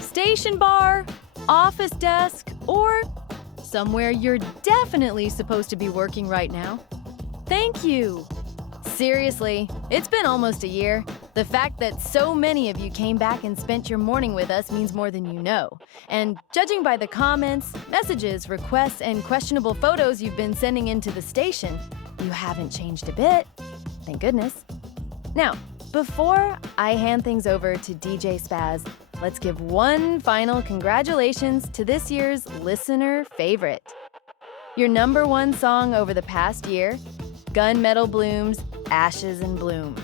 station bar, office desk, or somewhere you're definitely supposed to be working right now, thank you. Seriously, it's been almost a year. The fact that so many of you came back and spent your morning with us means more than you know. And judging by the comments, messages, requests, and questionable photos you've been sending into the station, you haven't changed a bit. Thank goodness. Now, before I hand things over to DJ Spaz, let's give one final congratulations to this year's listener favorite. Your #1 song over the past year, Gunmetal Bloom's Ashes in Bloom.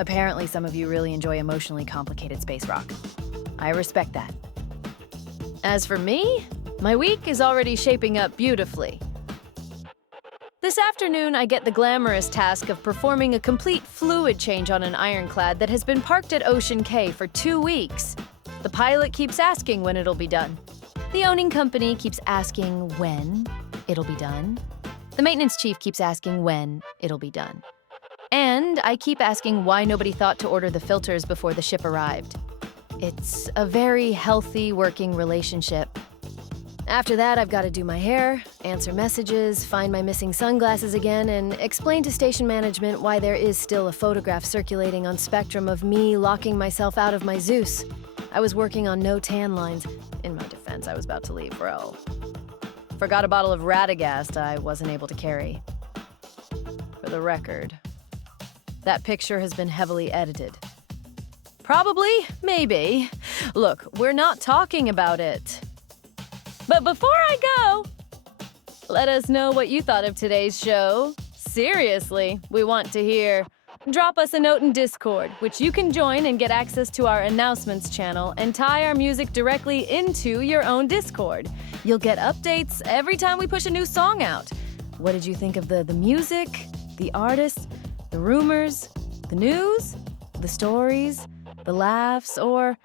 Apparently some of you really enjoy emotionally complicated space rock. I respect that. As for me, my week is already shaping up beautifully. This afternoon, I get the glamorous task of performing a complete fluid change on an ironclad that has been parked at Ocean Cay for 2 weeks. The pilot keeps asking when it'll be done. The owning company keeps asking when it'll be done. The maintenance chief keeps asking when it'll be done. And I keep asking why nobody thought to order the filters before the ship arrived. It's a very healthy working relationship. After that, I've got to do my hair, answer messages, find my missing sunglasses again, and explain to station management why there is still a photograph circulating on Spectrum of me locking myself out of my Zeus. I was working on no tan lines. In my defense, I was about to leave, bro. Forgot a bottle of Radagast I wasn't able to carry. For the record, that picture has been heavily edited. Probably, maybe. Look, we're not talking about it. But before I go, let us know what you thought of today's show. Seriously, we want to hear. Drop us a note in Discord, which you can join and get access to our announcements channel and tie our music directly into your own Discord. You'll get updates every time we push a new song out. What did you think of the music, the artists, the rumors, the news, the stories, the laughs, or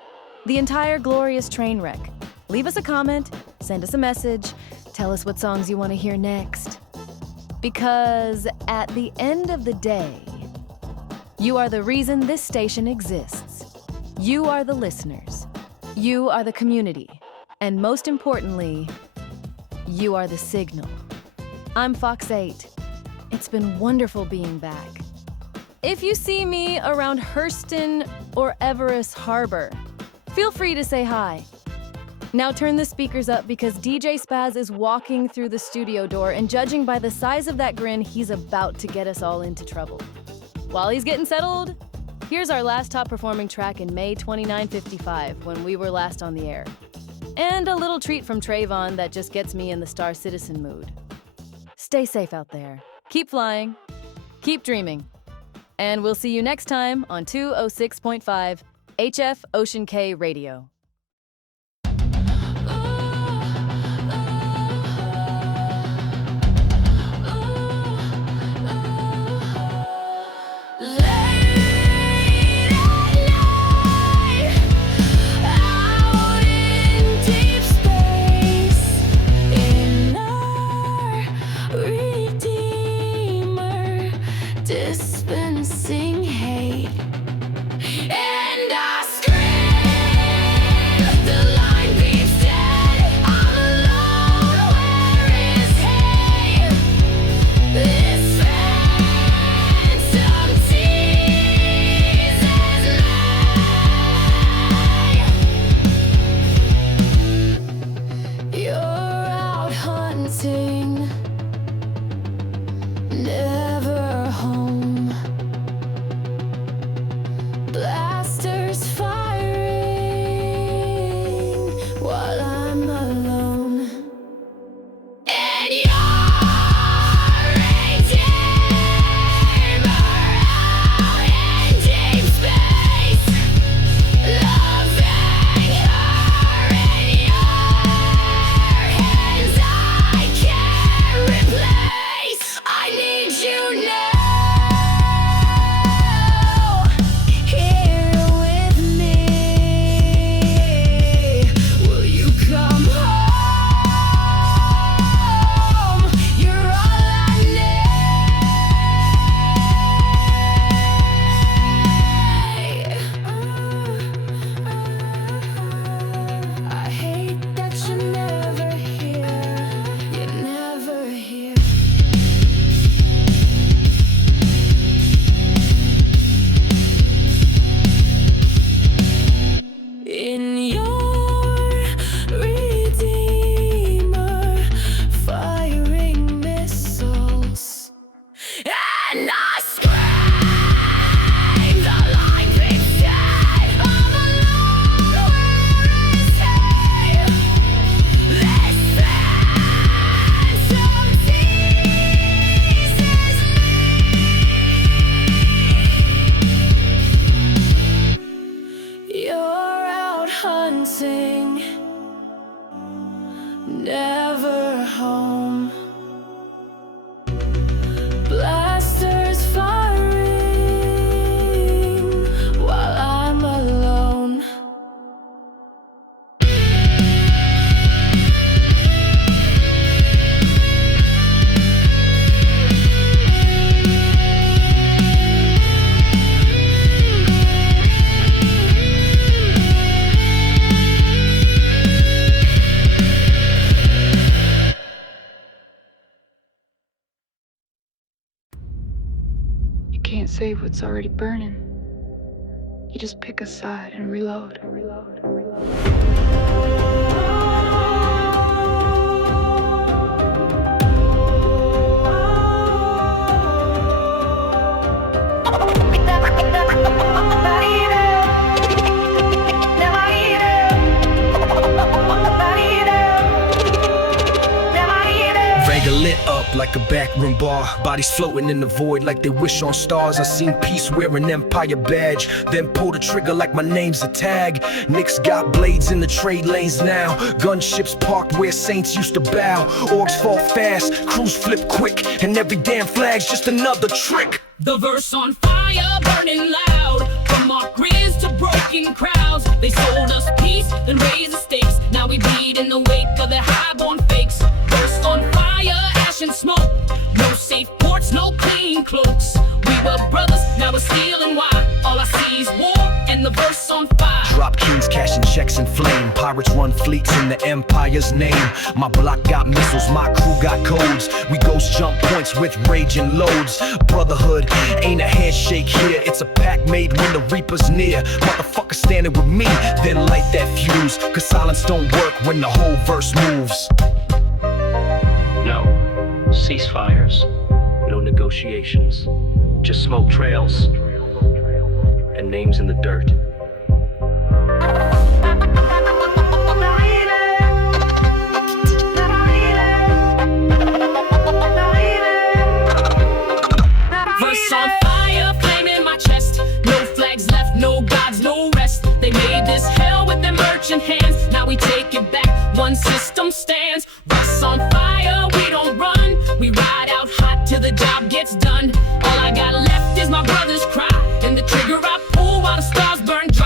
the entire glorious train wreck? Leave us a comment, send us a message, tell us what songs you want to hear next. Because at the end of the day, you are the reason this station exists. You are the listeners. You are the community. And most importantly, you are the signal. I'm FOXXEIGHT. It's been wonderful being back. If you see me around Hurston or Everest Harbor, feel free to say hi. Now turn the speakers up because DJ Spaz is walking through the studio door, and judging by the size of that grin, he's about to get us all into trouble. While he's getting settled, here's our last top performing track in May 2955, when we were last on the air. And a little treat from Trayvon that just gets me in the Star Citizen mood. Stay safe out there. Keep flying. Keep dreaming. And we'll see you next time on 206.5 HF Ocean Cay Radio. Dispensing hate, and I and I scream the life instead. All alone, where is he? This phantom teases me. You're out hunting, never home. Blasters firing while I'm alone. You can't save what's already burning. You just pick a side and reload. Vega lit up like a backroom bar. Bodies floating in the void like they wish on stars. I seen peace wear an empire badge, then pull the trigger like my name's a tag. Knicks got blades in the trade lanes now. Gunships parked where saints used to bow. Orcs fall fast, crews flip quick, and every damn flag's just another trick. The verse on fire, burning loud. From our grizz to broken crowds. They sold us peace, then raised the stakes. Now we bleed in the wake of their highborn fakes. Verse on fire, ash and smoke. No safe ports, no clean cloaks. We were brothers, now we're stealing why. All I see is war, and the verse on fire. Drop kings, cashing checks in flame. Pirates run fleets in the empire's name. My block got missiles, my crew got codes. We ghost jump points with raging loads. Brotherhood ain't a handshake here, it's a pact made when the reaper's near. Motherfucker standing with me, then light that fuse. Cause silence don't work when the whole verse moves. No ceasefires, no negotiations, just smoke trails and names in the dirt. Verse on fire, flame in my chest. No flags left, no gods, no rest. They made this hell with their merchant hands. Now we take it back, one system stands. Verse on fire, we don't run. We ride out hot till the job gets done. All I got left is my brother's cry, and the trigger I pull while the stars burn dry.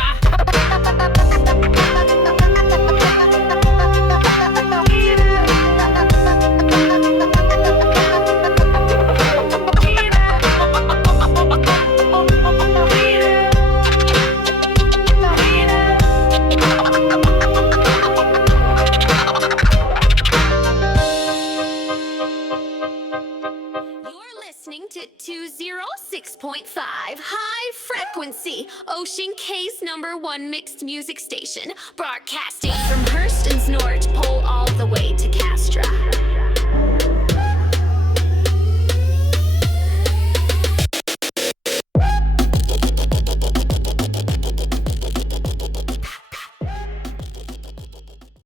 To 206.5 high frequency, Ocean Cay's #1 mixed music station, broadcasting from Hurston's North Pole all the way to